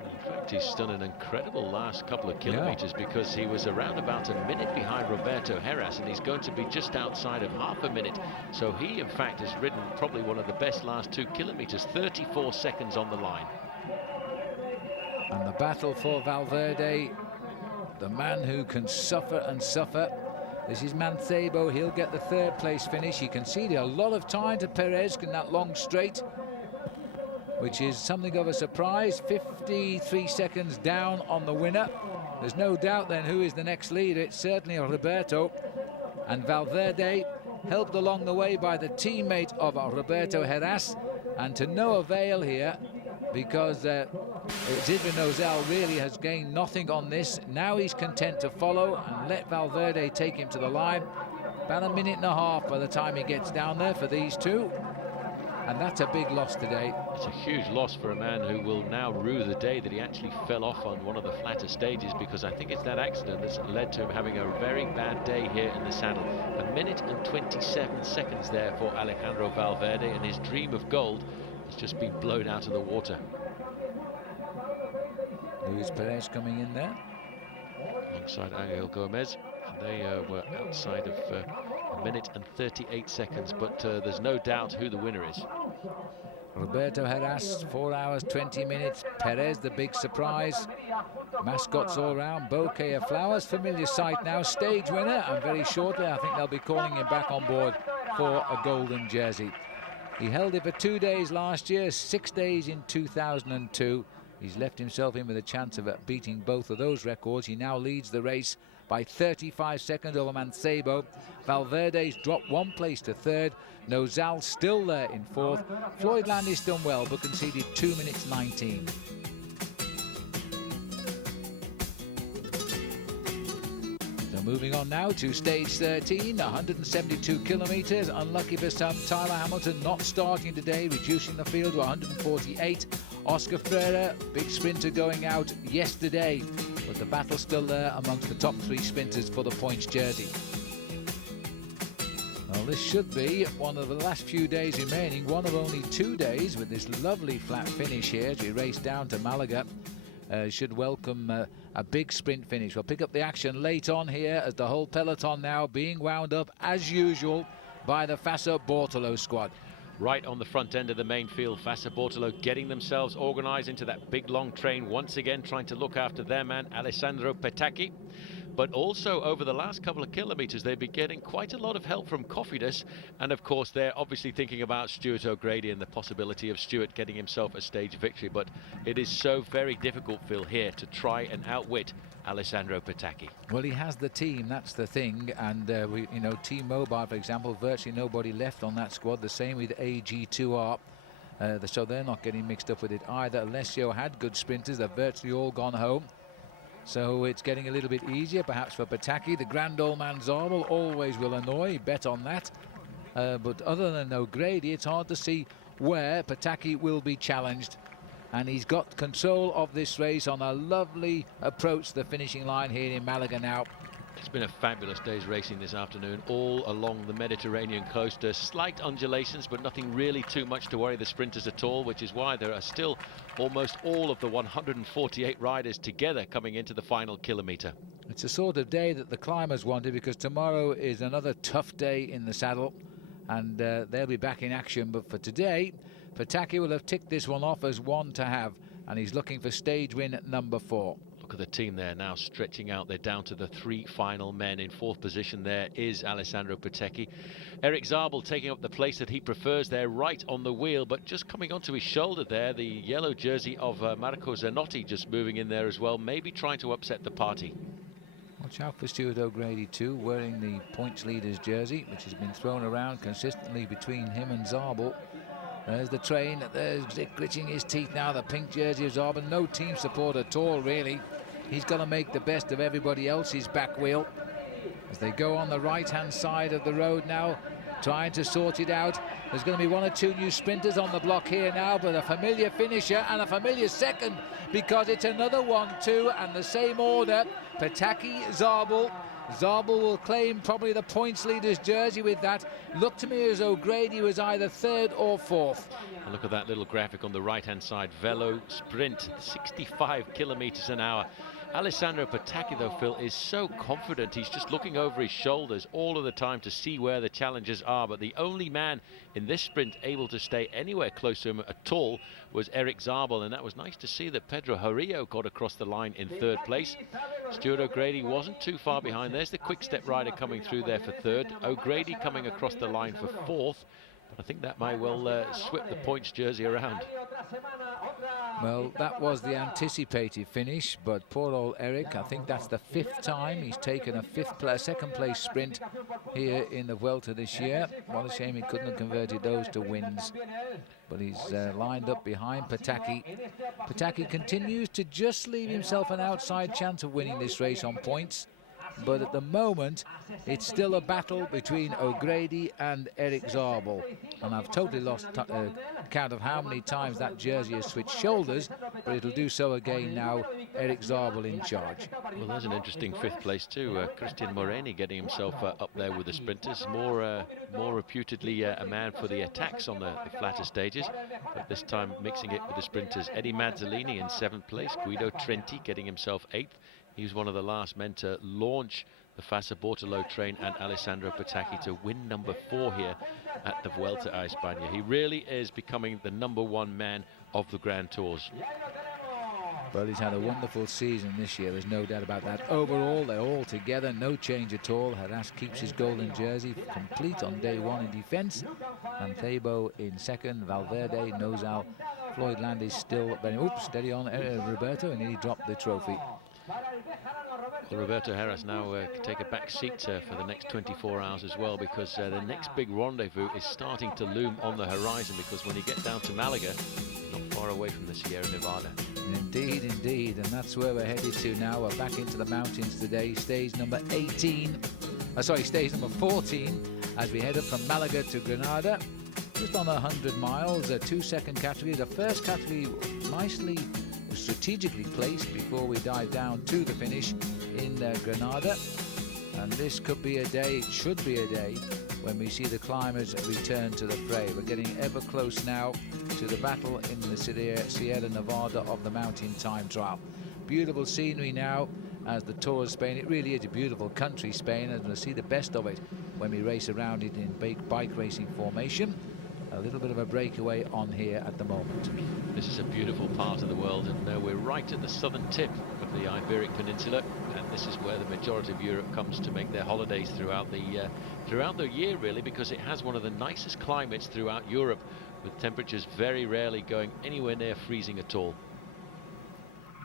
In fact, he's done an incredible last couple of kilometers, because he was around about a minute behind Roberto Heras, and he's going to be just outside of half a minute. So he, in fact, has ridden probably one of the best last 2 kilometers, 34 seconds on the line. And the battle for Valverde, the man who can suffer and suffer. This is Mancebo. He'll get the 3rd place finish. He conceded a lot of time to Perez in that long straight, which is something of a surprise. 53 seconds down on the winner. There's no doubt then who is the next leader. It's certainly Roberto. And Valverde, helped along the way by the teammate of Roberto Heras, and to no avail here, because Isidro Nozal really has gained nothing on this. Now he's content to follow and let Valverde take him to the line. About a minute and a half by the time he gets down there for these two. And that's a big loss today. It's a huge loss for a man who will now rue the day that he actually fell off on one of the flatter stages, because I think it's that accident that's led to him having a very bad day here in the saddle. A minute and 27 seconds there for Alejandro Valverde, and his dream of gold has just been blown out of the water. Luis Perez coming in there. Alongside Angel Gomez. They were outside of a minute and 38 seconds, but there's no doubt who the winner is. Roberto Heras, 4 hours 20 minutes. Perez, the big surprise. Mascots all round, bouquet of flowers, familiar sight now, stage winner, and very shortly I think they'll be calling him back on board for a golden jersey. He held it for 2 days last year, 6 days in 2002. He's left himself in with a chance of beating both of those records. He now leads the race by 35 seconds over Mancebo. Valverde's dropped 1 place to 3rd. Nozal still there in 4th. Floyd Landis done well, but conceded 2 minutes 19. So moving on now to stage 13, 172 kilometres. Unlucky for some, Tyler Hamilton not starting today, reducing the field to 148. Oscar Freire, big sprinter, going out yesterday, but the battle's still there amongst the top 3 sprinters for the points jersey. Well, this should be one of the last few days remaining, one of only 2 days, with this lovely flat finish here as we race down to Malaga. Should welcome a big sprint finish. We'll pick up the action late on here as the whole peloton now being wound up as usual by the Fassa Bortolo squad. Right on the front end of the main field, Fassa Bortolo getting themselves organised into that big long train, once again trying to look after their man Alessandro Petacchi. But also over the last couple of kilometres they've been getting quite a lot of help from Cofidis, and of course they're obviously thinking about Stuart O'Grady and the possibility of Stuart getting himself a stage victory. But it is so very difficult, Phil, here to try and outwit Alessandro Petacchi. Well, he has the team, that's the thing, and Team Mobile, for example, virtually nobody left on that squad. The same with AG2R, so they're not getting mixed up with it either. Alessio had good sprinters, they've virtually all gone home, so it's getting a little bit easier perhaps for Petacchi. The grand old man Zabel always will annoy, bet on that, but other than O'Grady, it's hard to see where Petacchi will be challenged. And he's got control of this race on a lovely approach to the finishing line here in Malaga now. It's been a fabulous day's racing this afternoon, all along the Mediterranean coast. Slight undulations, but nothing really too much to worry the sprinters at all, which is why there are still almost all of the 148 riders together coming into the final kilometre. It's the sort of day that the climbers wanted, because tomorrow is another tough day in the saddle, and they'll be back in action. But for today, Petacchi will have ticked this one off as one to have, and he's looking for stage win number 4. Look at the team there now stretching out. They're down to the 3 final men. In 4th position there is Alessandro Petacchi. Erik Zabel taking up the place that he prefers there, right on the wheel, but just coming onto his shoulder there, the yellow jersey of Marco Zanotti just moving in there as well, maybe trying to upset the party. Watch out for Stuart O'Grady too, wearing the points leader's jersey, which has been thrown around consistently between him and Zabel. There's the train, there's Zick gritting his teeth now, the pink jersey of Zabel. No team support at all, really. He's got to make the best of everybody else's back wheel. As they go on the right-hand side of the road now, trying to sort it out. There's going to be 1 or 2 new sprinters on the block here now, but a familiar finisher and a familiar second, because it's another 1-2 and the same order. Petacchi, Zabel. Zabel will claim probably the points leader's jersey with that. Looked to me as O'Grady was either 3rd or 4th. And look at that little graphic on the right-hand side. Velo sprint, 65 kilometres an hour. Alessandro Petacchi, though, Phil, is so confident. He's just looking over his shoulders all of the time to see where the challengers are. But the only man in this sprint able to stay anywhere close to him at all was Erik Zabel. And that was nice to see that Pedro Horillo got across the line in 3rd place. Stuart O'Grady wasn't too far behind. There's the quick-step rider coming through there for 3rd. O'Grady coming across the line for 4th. But I think that might well swip the points jersey around. Well, that was the anticipated finish, but poor old Erik, I think that's the 5th time he's taken a second place sprint here in the Vuelta this year. What a shame he couldn't have converted those to wins. But he's lined up behind Petacchi. Petacchi continues to just leave himself an outside chance of winning this race on points. but at the moment it's still a battle between O'Grady and Erik Zabel, and I've totally lost count of how many times that jersey has switched shoulders, but it'll do so again now. Erik Zabel in charge. Well, there's an interesting fifth place too. Christian Moreni getting himself up there with the sprinters, more reputedly a man for the attacks on the flatter stages, but this time mixing it with the sprinters. Eddie Mazzolini in 7th place, Guido Trenti getting himself 8th. He was one of the last men to launch the Fassa Bortolo train, and Alessandro Petacchi to win number 4 here at the Vuelta a España. He really is becoming the #1 man of the Grand Tours. Well, he's had a wonderful season this year, there's no doubt about that. Overall, they're all together, no change at all. Heras keeps his golden jersey complete on day 1 in defence. Mancebo in 2nd, Valverde, Nozal, Floyd Landis still very... Oops, steady on, Roberto, and he dropped the trophy. Well, Roberto Heras now take a back seat for the next 24 hours as well, because the next big rendezvous is starting to loom on the horizon, because when you get down to Malaga, you're not far away from the Sierra Nevada. Indeed, indeed, and that's where we're headed to now. We're back into the mountains today, stage number 18, stage number 14, as we head up from Malaga to Granada. Just on 100 miles, a 2-second category. The first category nicely strategically placed before we dive down to the finish in Granada, and this could be a day, it should be a day, when we see the climbers return to the fray. We're getting ever close now to the battle in the Sierra Nevada of the mountain time trial. Beautiful scenery now as the Tour of Spain. It really is a beautiful country, Spain, and we'll see the best of it when we race around it in bike racing formation. A little bit of a breakaway on here at the moment. This is a beautiful part of the world, and we're right at the southern tip of the Iberic Peninsula, and this is where the majority of Europe comes to make their holidays throughout the year, really, because it has one of the nicest climates throughout Europe, with temperatures very rarely going anywhere near freezing at all.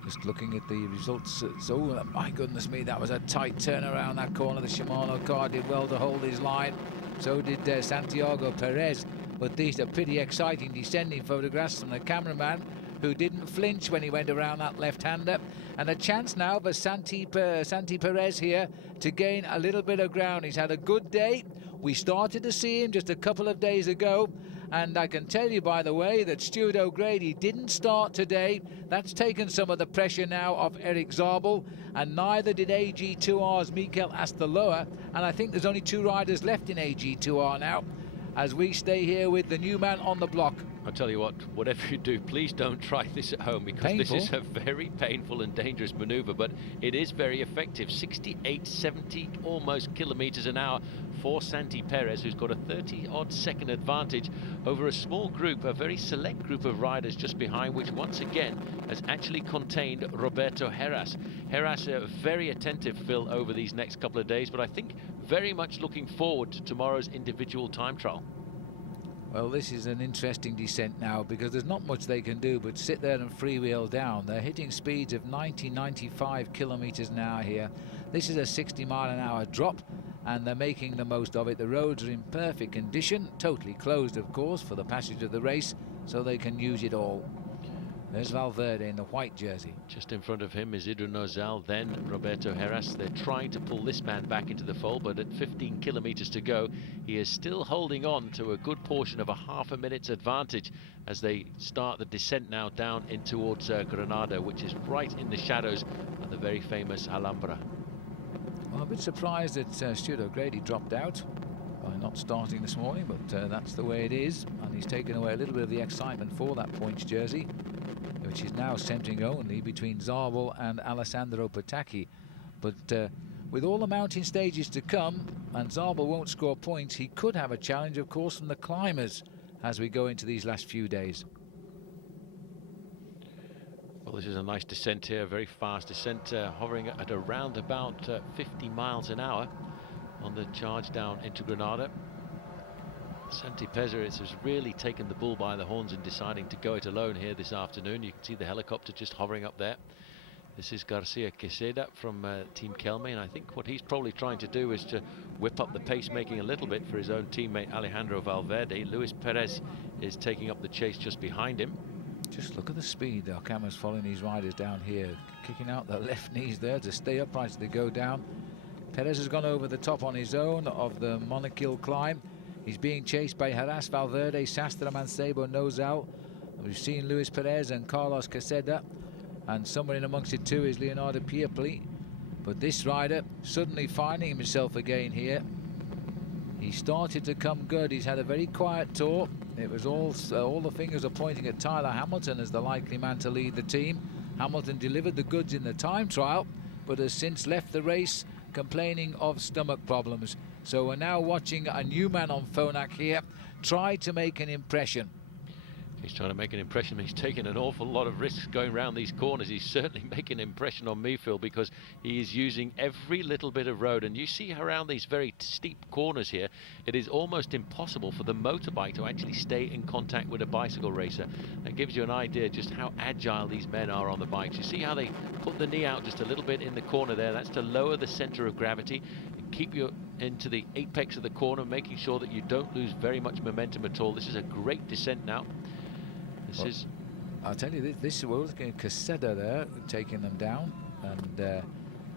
Just looking at the results, so my goodness me, that was a tight turn around that corner. The Shimano car did well to hold his line, so did Santiago Perez. But these are pretty exciting descending photographs from the cameraman, who didn't flinch when he went around that left-hander. And a chance now for Santi Perez here to gain a little bit of ground. He's had a good day. We started to see him just a couple of days ago. And I can tell you, by the way, that Stuart O'Grady didn't start today. That's taken some of the pressure now off Erik Zabel, and neither did AG2R's Mikel Astaloa. And I think there's only 2 riders left in AG2R now, as we stay here with the new man on the block. I'll tell you what, whatever you do, please don't try this at home, because painful. This is a very painful and dangerous maneuver, but it is very effective. 68, 70 almost kilometers an hour for Santi Perez, who's got a 30-odd second advantage over a small group, a very select group of riders just behind, which once again has actually contained Roberto Heras. Heras, very attentive, Phil, over these next couple of days, but I think very much looking forward to tomorrow's individual time trial. Well, this is an interesting descent now, because there's not much they can do but sit there and freewheel down. They're hitting speeds of 90, 95 kilometers an hour here. This is a 60-mile-an-hour drop, and they're making the most of it. The roads are in perfect condition, totally closed, of course, for the passage of the race, so they can use it all. There's Valverde in the white jersey. Just in front of him is Isidro Nozal, then Roberto Heras. They're trying to pull this man back into the fold, but at 15 kilometers to go, he is still holding on to a good portion of a half a minute's advantage as they start the descent now down in towards Granada, which is right in the shadows of the very famous Alhambra. Well, a bit surprised that Stuart O'Grady dropped out by not starting this morning, but that's the way it is, and he's taken away a little bit of the excitement for that points jersey, which is now centering only between Zabel and Alessandro Petacchi. But with all the mountain stages to come, and Zabel won't score points, he could have a challenge, of course, from the climbers as we go into these last few days. Well, this is a nice descent here, very fast descent, hovering at around about 50 miles an hour on the charge down into Granada. Santi Perez has really taken the bull by the horns in deciding to go it alone here this afternoon. You can see the helicopter just hovering up there. This is Garcia Queseda from Team Kelme, and I think what he's probably trying to do is to whip up the pacemaking a little bit for his own teammate Alejandro Valverde. Luis Perez is taking up the chase just behind him. Just look at the speed. Our camera's following these riders down here, kicking out their left knees there to stay upright as they go down. Perez has gone over the top on his own of the Monachil climb. He's being chased by Heras, Valverde, Sastre, Mancebo, Nozal. We've seen Luis Perez and Carlos Caseda, and somewhere in amongst it too is Leonardo Piepoli. But this rider suddenly finding himself again here. He started to come good. He's had a very quiet tour. It was all the fingers are pointing at Tyler Hamilton as the likely man to lead the team. Hamilton delivered the goods in the time trial, but has since left the race complaining of stomach problems. So we're now watching a new man on Phonak here try to make an impression. He's trying to make an impression. He's taking an awful lot of risks going around these corners. He's certainly making an impression on me, Phil, because he is using every little bit of road. And you see around these very steep corners here, it is almost impossible for the motorbike to actually stay in contact with a bicycle racer. That gives you an idea just how agile these men are on the bikes. You see how they put the knee out just a little bit in the corner there. That's to lower the center of gravity and keep you into the apex of the corner, making sure that you don't lose very much momentum at all. This is a great descent now. I'll tell you, this we're looking at Caseda there, taking them down, and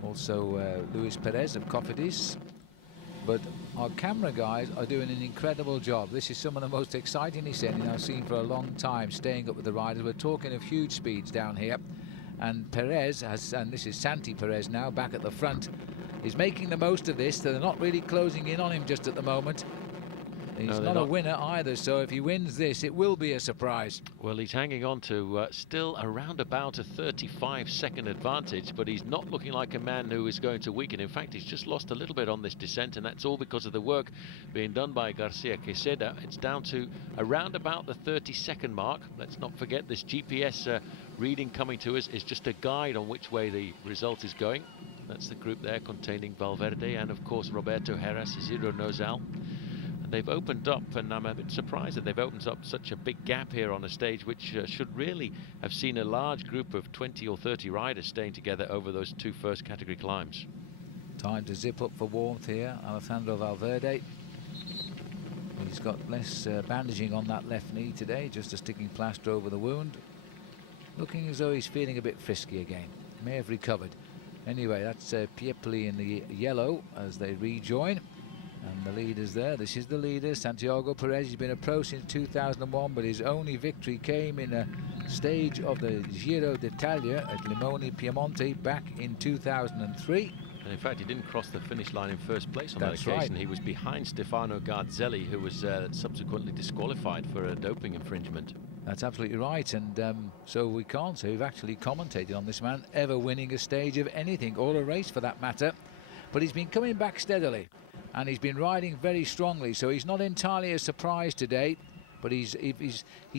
also Luis Perez of Cofidis. But our camera guys are doing an incredible job. This is some of the most exciting descending I've seen for a long time, staying up with the riders. We're talking of huge speeds down here. And Perez has, and this is Santi Perez now back at the front, is making the most of this. They're not really closing in on him just at the moment. He's not a winner either, so if he wins this, it will be a surprise. Well, he's hanging on to still around about a 35-second advantage, but he's not looking like a man who is going to weaken. In fact, he's just lost a little bit on this descent, and that's all because of the work being done by Garcia Queseda. It's down to around about the 30-second mark. Let's not forget this GPS reading coming to us is just a guide on which way the result is going. That's the group there containing Valverde and, of course, Roberto Heras, Isidro Nozal. They've opened up, and I'm a bit surprised that they've opened up such a big gap here on a stage which should really have seen a large group of 20 or 30 riders staying together over those two first category climbs. Time to zip up for warmth here, Alessandro Valverde. He's got less bandaging on that left knee today, just a sticking plaster over the wound. Looking as though he's feeling a bit frisky again. May have recovered. Anyway, that's Piepoli in the yellow as they rejoin. And the leaders there, this is the leader, Santiago Perez. He's been a pro since 2001, but his only victory came in a stage of the Giro d'Italia at Limone, Piemonte back in 2003. And in fact, he didn't cross the finish line in first place on that occasion. Right. He was behind Stefano Garzelli, who was subsequently disqualified for a doping infringement. That's absolutely right, and so we can't say we've actually commentated on this man ever winning a stage of anything, or a race for that matter. But he's been coming back steadily. And he's been riding very strongly, so he's not entirely a surprise today. But he's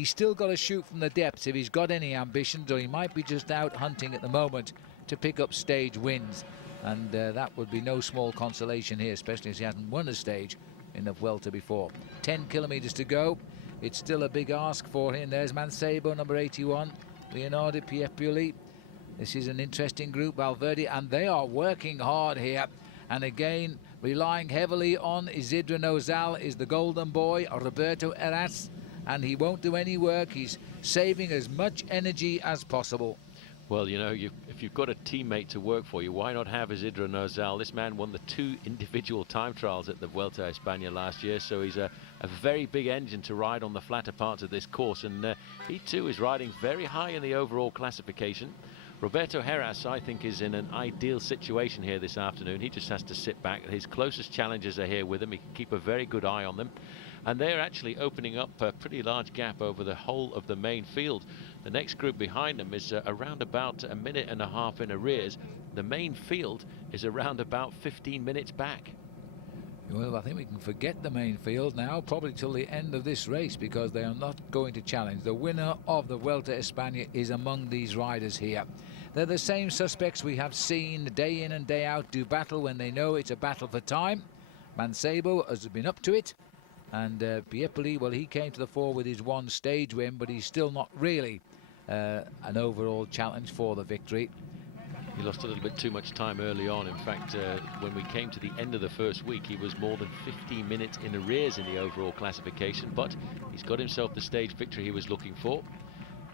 still got to shoot from the depths if he's got any ambitions, or he might be just out hunting at the moment to pick up stage wins. And that would be no small consolation here, especially as he hasn't won a stage in the Vuelta before. 10 kilometers to go. It's still a big ask for him. There's Mancebo, number 81, Leonardo Piepoli. This is an interesting group, Valverde, and they are working hard here. And again, relying heavily on Isidro Nozal is the golden boy, Roberto Heras, and he won't do any work. He's saving as much energy as possible. Well, you know, if you've got a teammate to work for you, why not have Isidro Nozal? This man won the 2 individual time trials at the Vuelta a España last year, so he's a very big engine to ride on the flatter parts of this course, and he too is riding very high in the overall classification. Roberto Heras, I think, is in an ideal situation here this afternoon. He just has to sit back. His closest challengers are here with him. He can keep a very good eye on them. And they're actually opening up a pretty large gap over the whole of the main field. The next group behind them is around about a minute and a half in arrears. The main field is around about 15 minutes back. Well, I think we can forget the main field now, probably till the end of this race, because they are not going to challenge. The winner of the Vuelta a España is among these riders here. They're the same suspects we have seen day in and day out do battle when they know it's a battle for time. Mancebo has been up to it, and Piepoli, well, he came to the fore with his 1 stage win, but he's still not really an overall challenge for the victory. He lost a little bit too much time early on. In fact, when we came to the end of the first week, he was more than 15 minutes in arrears in the overall classification, but he's got himself the stage victory he was looking for.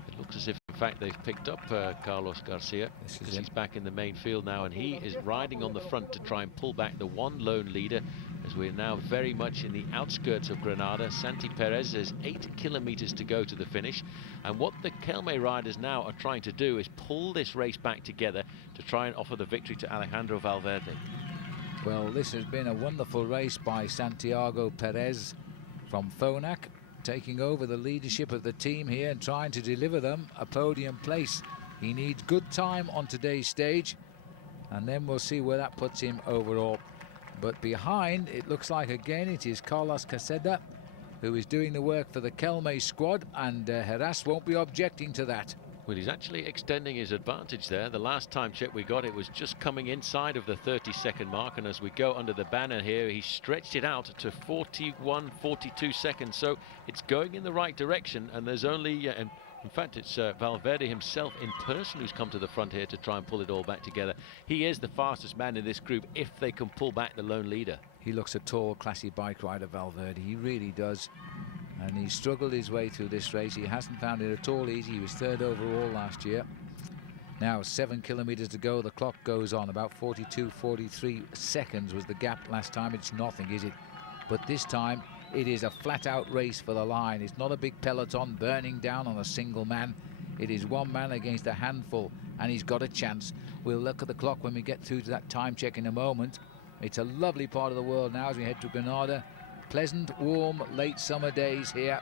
It looks as if, in fact, they've picked up Carlos Garcia, because he's back in the main field now, and he is riding on the front to try and pull back the one lone leader, as we're now very much in the outskirts of Granada. Santi Perez has 8 kilometers to go to the finish, and what the Kelme riders now are trying to do is pull this race back together to try and offer the victory to Alejandro Valverde. Well, this has been a wonderful race by Santiago Perez from Phonak, taking over the leadership of the team here and trying to deliver them a podium place. He needs good time on today's stage, and then we'll see where that puts him overall. But behind, it looks like again it is Carlos Caseda who is doing the work for the Kelme squad, and Heras won't be objecting to that. Well, he's actually extending his advantage there. The last time check we got, it was just coming inside of the 30-second mark, and as we go under the banner here, he stretched it out to 41, 42 seconds. So it's going in the right direction, and there's only, in fact, it's Valverde himself in person who's come to the front here to try and pull it all back together. He is the fastest man in this group if they can pull back the lone leader. He looks a tall, classy bike rider, Valverde. He really does. And he struggled his way through this race. He hasn't found it at all easy. He was 3rd overall last year. Now 7 kilometers to go. The clock goes on. About 42, 43 seconds was the gap last time. It's nothing, is it? But this time it is a flat-out race for the line. It's not a big peloton burning down on a single man. It is one man against a handful, and he's got a chance. We'll look at the clock when we get through to that time check in a moment. It's a lovely part of the world now as we head to Granada. Pleasant, warm, late summer days here,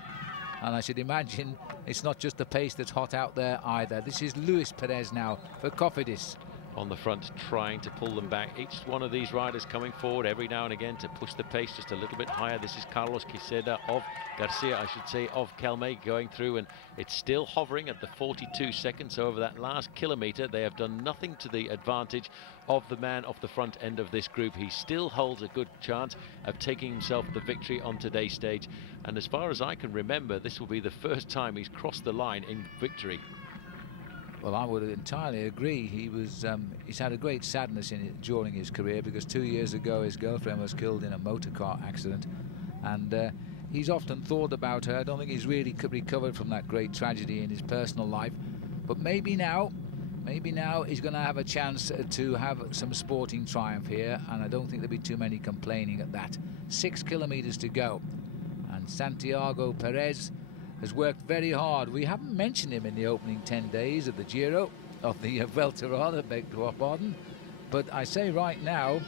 and I should imagine it's not just the pace that's hot out there either. This is Luis Perez now for Cofidis. On the front, trying to pull them back. Each one of these riders coming forward every now and again to push the pace just a little bit higher. This is Carlos Garcia of Kelme going through, and it's still hovering at the 42 seconds. So over that last kilometer, they have done nothing to the advantage of the man off the front end of this group. He still holds a good chance of taking himself the victory on today's stage. And as far as I can remember, this will be the first time he's crossed the line in victory. Well, I would entirely agree. He's had a great sadness during his career, because 2 years ago his girlfriend was killed in a motor car accident, and he's often thought about her. I don't think he's really recovered from that great tragedy in his personal life, but maybe now he's going to have a chance to have some sporting triumph here, and I don't think there'll be too many complaining at that. 6 kilometers to go, and Santiago Perez has worked very hard. We haven't mentioned him in the opening 10 days of the Giro, of the Vuelta rather, beg your pardon. But I say right now,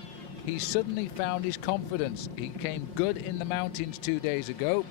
he's suddenly found his confidence. He came good in the mountains 2 days ago,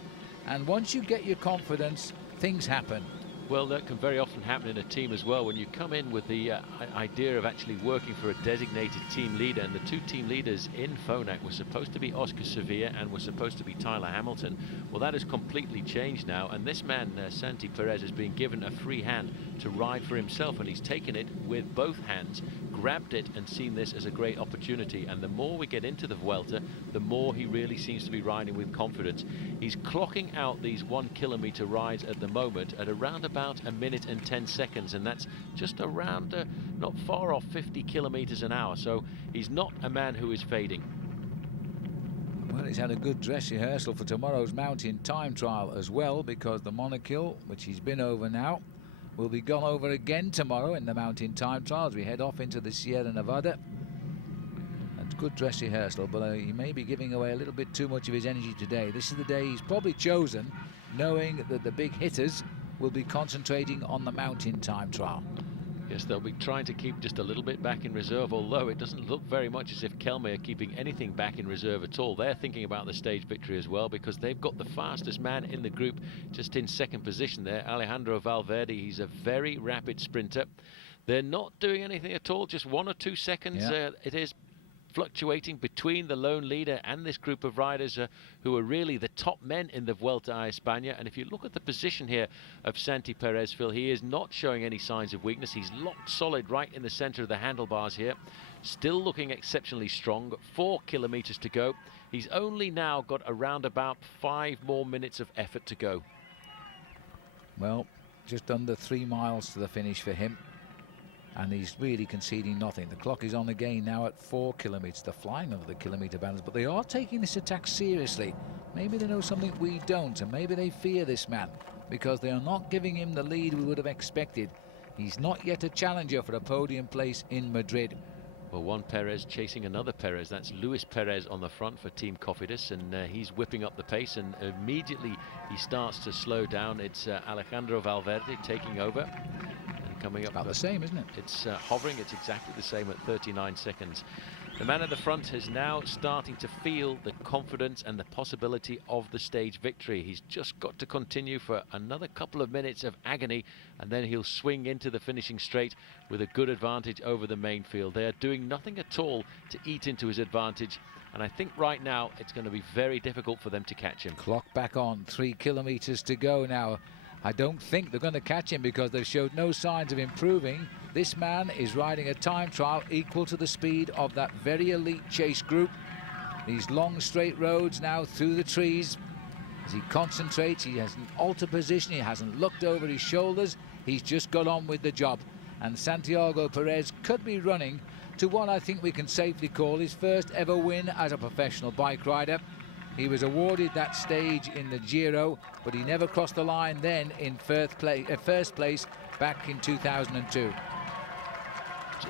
and once you get your confidence, things happen. Well, that can very often happen in a team as well. When you come in with the idea of actually working for a designated team leader, and the 2 team leaders in Phonak were supposed to be Oscar Sevilla and were supposed to be Tyler Hamilton. Well, that has completely changed now, and this man, Santi Perez, has been given a free hand to ride for himself, and he's taken it with both hands, grabbed it, and seen this as a great opportunity. And the more we get into the Vuelta, the more he really seems to be riding with confidence. He's clocking out these 1 kilometer rides at the moment at around about 1 minute and 10 seconds, and that's just around not far off 50 kilometers an hour. So he's not a man who is fading. Well, he's had a good dress rehearsal for tomorrow's mountain time trial as well, because the Monachil, which he's been over now, will be gone over again tomorrow in the mountain time trial as we head off into the Sierra Nevada. And good dress rehearsal, but he may be giving away a little bit too much of his energy today. This is the day he's probably chosen, knowing that the big hitters will be concentrating on the mountain time trial. Yes, they'll be trying to keep just a little bit back in reserve, although it doesn't look very much as if Kelme are keeping anything back in reserve at all. They're thinking about the stage victory as well, because they've got the fastest man in the group just in 2nd position there, Alejandro Valverde. He's a very rapid sprinter. They're not doing anything at all, just 1 or 2 seconds. Yeah. It is fluctuating between the lone leader and this group of riders who are really the top men in the Vuelta a España. And if you look at the position here of Santi Perez, Phil, he is not showing any signs of weakness. He's locked solid right in the center of the handlebars here, still looking exceptionally strong. 4 kilometers to go. He's only now got around about 5 more minutes of effort to go. Well, just under 3 miles to the finish for him, and he's really conceding nothing. The clock is on again now at 4 kilometers. They're flying over the kilometer balance, but they are taking this attack seriously. Maybe they know something we don't, and maybe they fear this man, because they are not giving him the lead we would have expected. He's not yet a challenger for a podium place in Madrid. Well, one Perez chasing another Perez. That's Luis Perez on the front for Team Cofidis, and he's whipping up the pace, and immediately he starts to slow down. It's Alejandro Valverde taking over and coming up. About the same, isn't it? It's hovering. It's exactly the same at 39 seconds. The man at the front is now starting to feel the confidence and the possibility of the stage victory. He's just got to continue for another couple of minutes of agony, and then he'll swing into the finishing straight with a good advantage over the main field. They are doing nothing at all to eat into his advantage, and I think right now it's going to be very difficult for them to catch him. Clock back on, 3 kilometers to go now. I don't think they're going to catch him because they've showed no signs of improving. This man is riding a time trial equal to the speed of that very elite chase group. These long straight roads now through the trees. As he concentrates, he hasn't altered position, he hasn't looked over his shoulders, he's just got on with the job. And Santiago Perez could be running to what I think we can safely call his first ever win as a professional bike rider. He was awarded that stage in the Giro, but he never crossed the line then in first place back in 2002.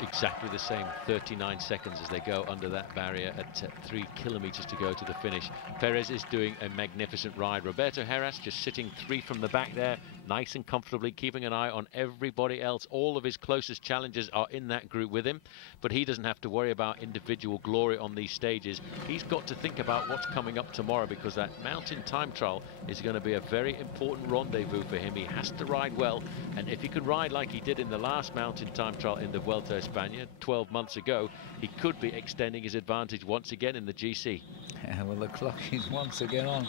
Exactly the same 39 seconds as they go under that barrier at 3 kilometers to go to the finish. Perez is doing a magnificent ride. Roberto Heras just sitting 3 from the back there, nice and comfortably, keeping an eye on everybody else. All of his closest challengers are in that group with him, but he doesn't have to worry about individual glory on these stages. He's got to think about what's coming up tomorrow, because that mountain time trial is going to be a very important rendezvous for him. He has to ride well, and if he can ride like he did in the last mountain time trial in the Vuelta España 12 months ago, he could be extending his advantage once again in the GC. Yeah, well, the clock is once again on.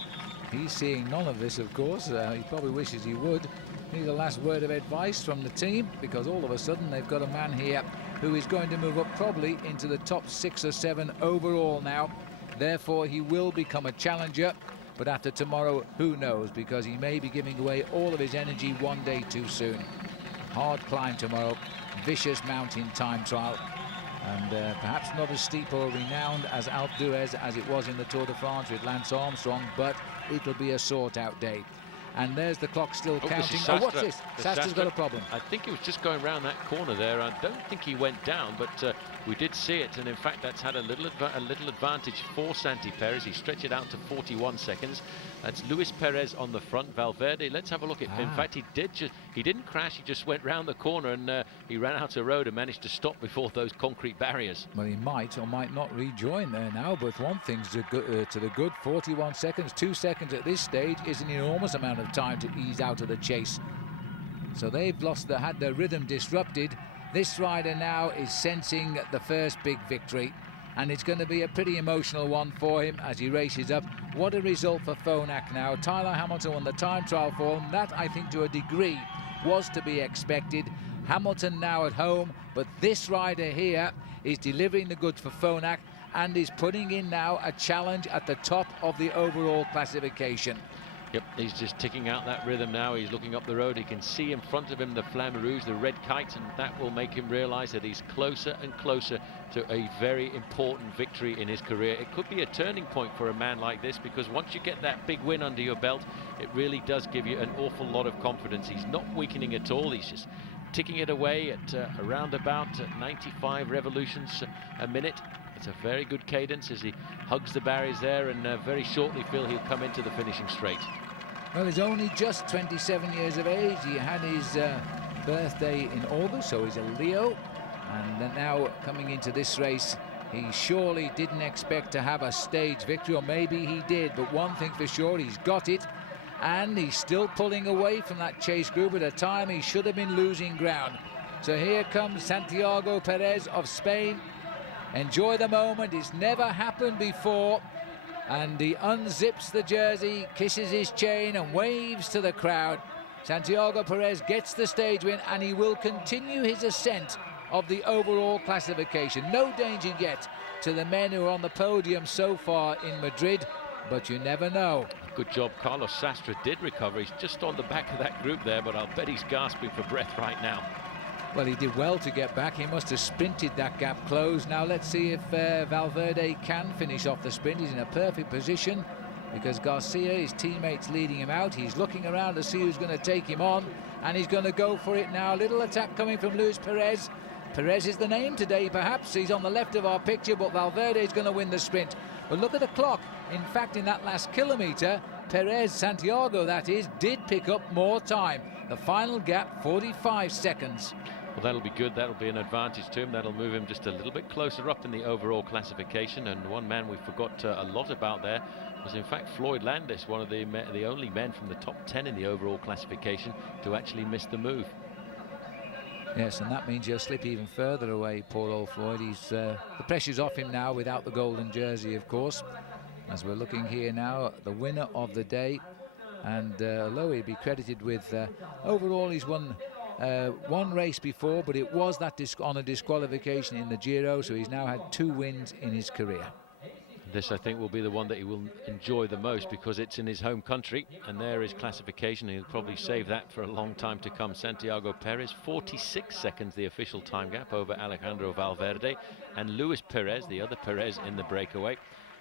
He's seeing none of this, of course. He probably wishes he would. Need a last word of advice from the team, because all of a sudden they've got a man here who is going to move up probably into the top 6 or 7 overall now. Therefore, he will become a challenger. But after tomorrow, who knows, because he may be giving away all of his energy one day too soon. Hard climb tomorrow, vicious mountain time trial, and perhaps not as steep or renowned as Alpe d'Huez as it was in the Tour de France with Lance Armstrong, but it'll be a sort-out day. And there's the clock still counting. Oh, what's this? Sastra's got a problem. I think he was just going around that corner there. I don't think he went down, but we did see it, and in fact that's had a little advantage for Santi Perez. He stretched it out to 41 seconds. That's Luis Perez on the front. Valverde, let's have a look at him. In fact, he didn't crash, he just went round the corner, and he ran out of road and managed to stop before those concrete barriers. Well, he might or might not rejoin there now, but one thing's to the good, 41 seconds. 2 seconds at this stage is an enormous amount of time to ease out of the chase. So they've had their rhythm disrupted. This rider now is sensing the first big victory, and it's going to be a pretty emotional one for him as he races up. What a result for Phonak now. Tyler Hamilton won the time trial for him. That, I think, to a degree was to be expected. Hamilton now at home, but this rider here is delivering the goods for Phonak and is putting in now a challenge at the top of the overall classification. Yep, he's just ticking out that rhythm now. He's looking up the road. He can see in front of him the Flamme Rouge, the red kite, and that will make him realize that he's closer and closer to a very important victory in his career. It could be a turning point for a man like this, because once you get that big win under your belt, it really does give you an awful lot of confidence. He's not weakening at all. He's just ticking it away at around about 95 revolutions a minute. It's a very good cadence as he hugs the barriers there, and very shortly, Phil, he'll come into the finishing straight. Well, he's only just 27 years of age. He had his birthday in August, so he's a Leo. And now coming into this race, he surely didn't expect to have a stage victory, or maybe he did. But one thing for sure, he's got it. And he's still pulling away from that chase group at a time he should have been losing ground. So here comes Santiago Perez of Spain. Enjoy the moment. It's never happened before. And he unzips the jersey, kisses his chain and waves to the crowd. Santiago Perez gets the stage win, and he will continue his ascent of the overall classification. No danger yet to the men who are on the podium so far in Madrid, but you never know. Good job. Carlos Sastre did recover. He's just on the back of that group there, but I'll bet he's gasping for breath right now. Well, he did well to get back. He must have sprinted that gap closed. Now let's see if Valverde can finish off the sprint. He's in a perfect position. because Garcia, his teammates, leading him out. He's looking around to see who's going to take him on, and he's going to go for it now. Little attack coming from Luis Perez. Perez is the name today, perhaps. He's on the left of our picture, but Valverde is going to win the sprint. But look at the clock. In fact, in that last kilometre, Perez, Santiago that is, did pick up more time. The final gap, 45 seconds. Well, that'll be good. That'll be an advantage to him. That'll move him just a little bit closer up in the overall classification. And one man we forgot a lot about there was, in fact, Floyd Landis, one of the only men from the top 10 in the overall classification to actually miss the move. Yes, and that means he'll slip even further away, poor old Floyd. The pressure's off him now without the golden jersey, of course. As we're looking here now, the winner of the day. And although he'd be credited with, overall he's won one race before, but it was that on a disqualification in the Giro, so he's now had 2 wins in his career. This, I think, will be the one that he will enjoy the most because it's in his home country, and there is classification. He'll probably save that for a long time to come. Santiago Perez, 46 seconds the official time gap over Alejandro Valverde, and Luis Perez, the other Perez, in the breakaway.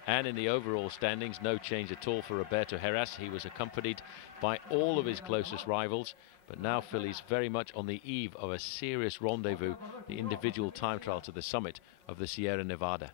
And in the overall standings, no change at all for Roberto Heras. He was accompanied by all of his closest rivals, but now Philly's very much on the eve of a serious rendezvous, the individual time trial to the summit of the Sierra Nevada.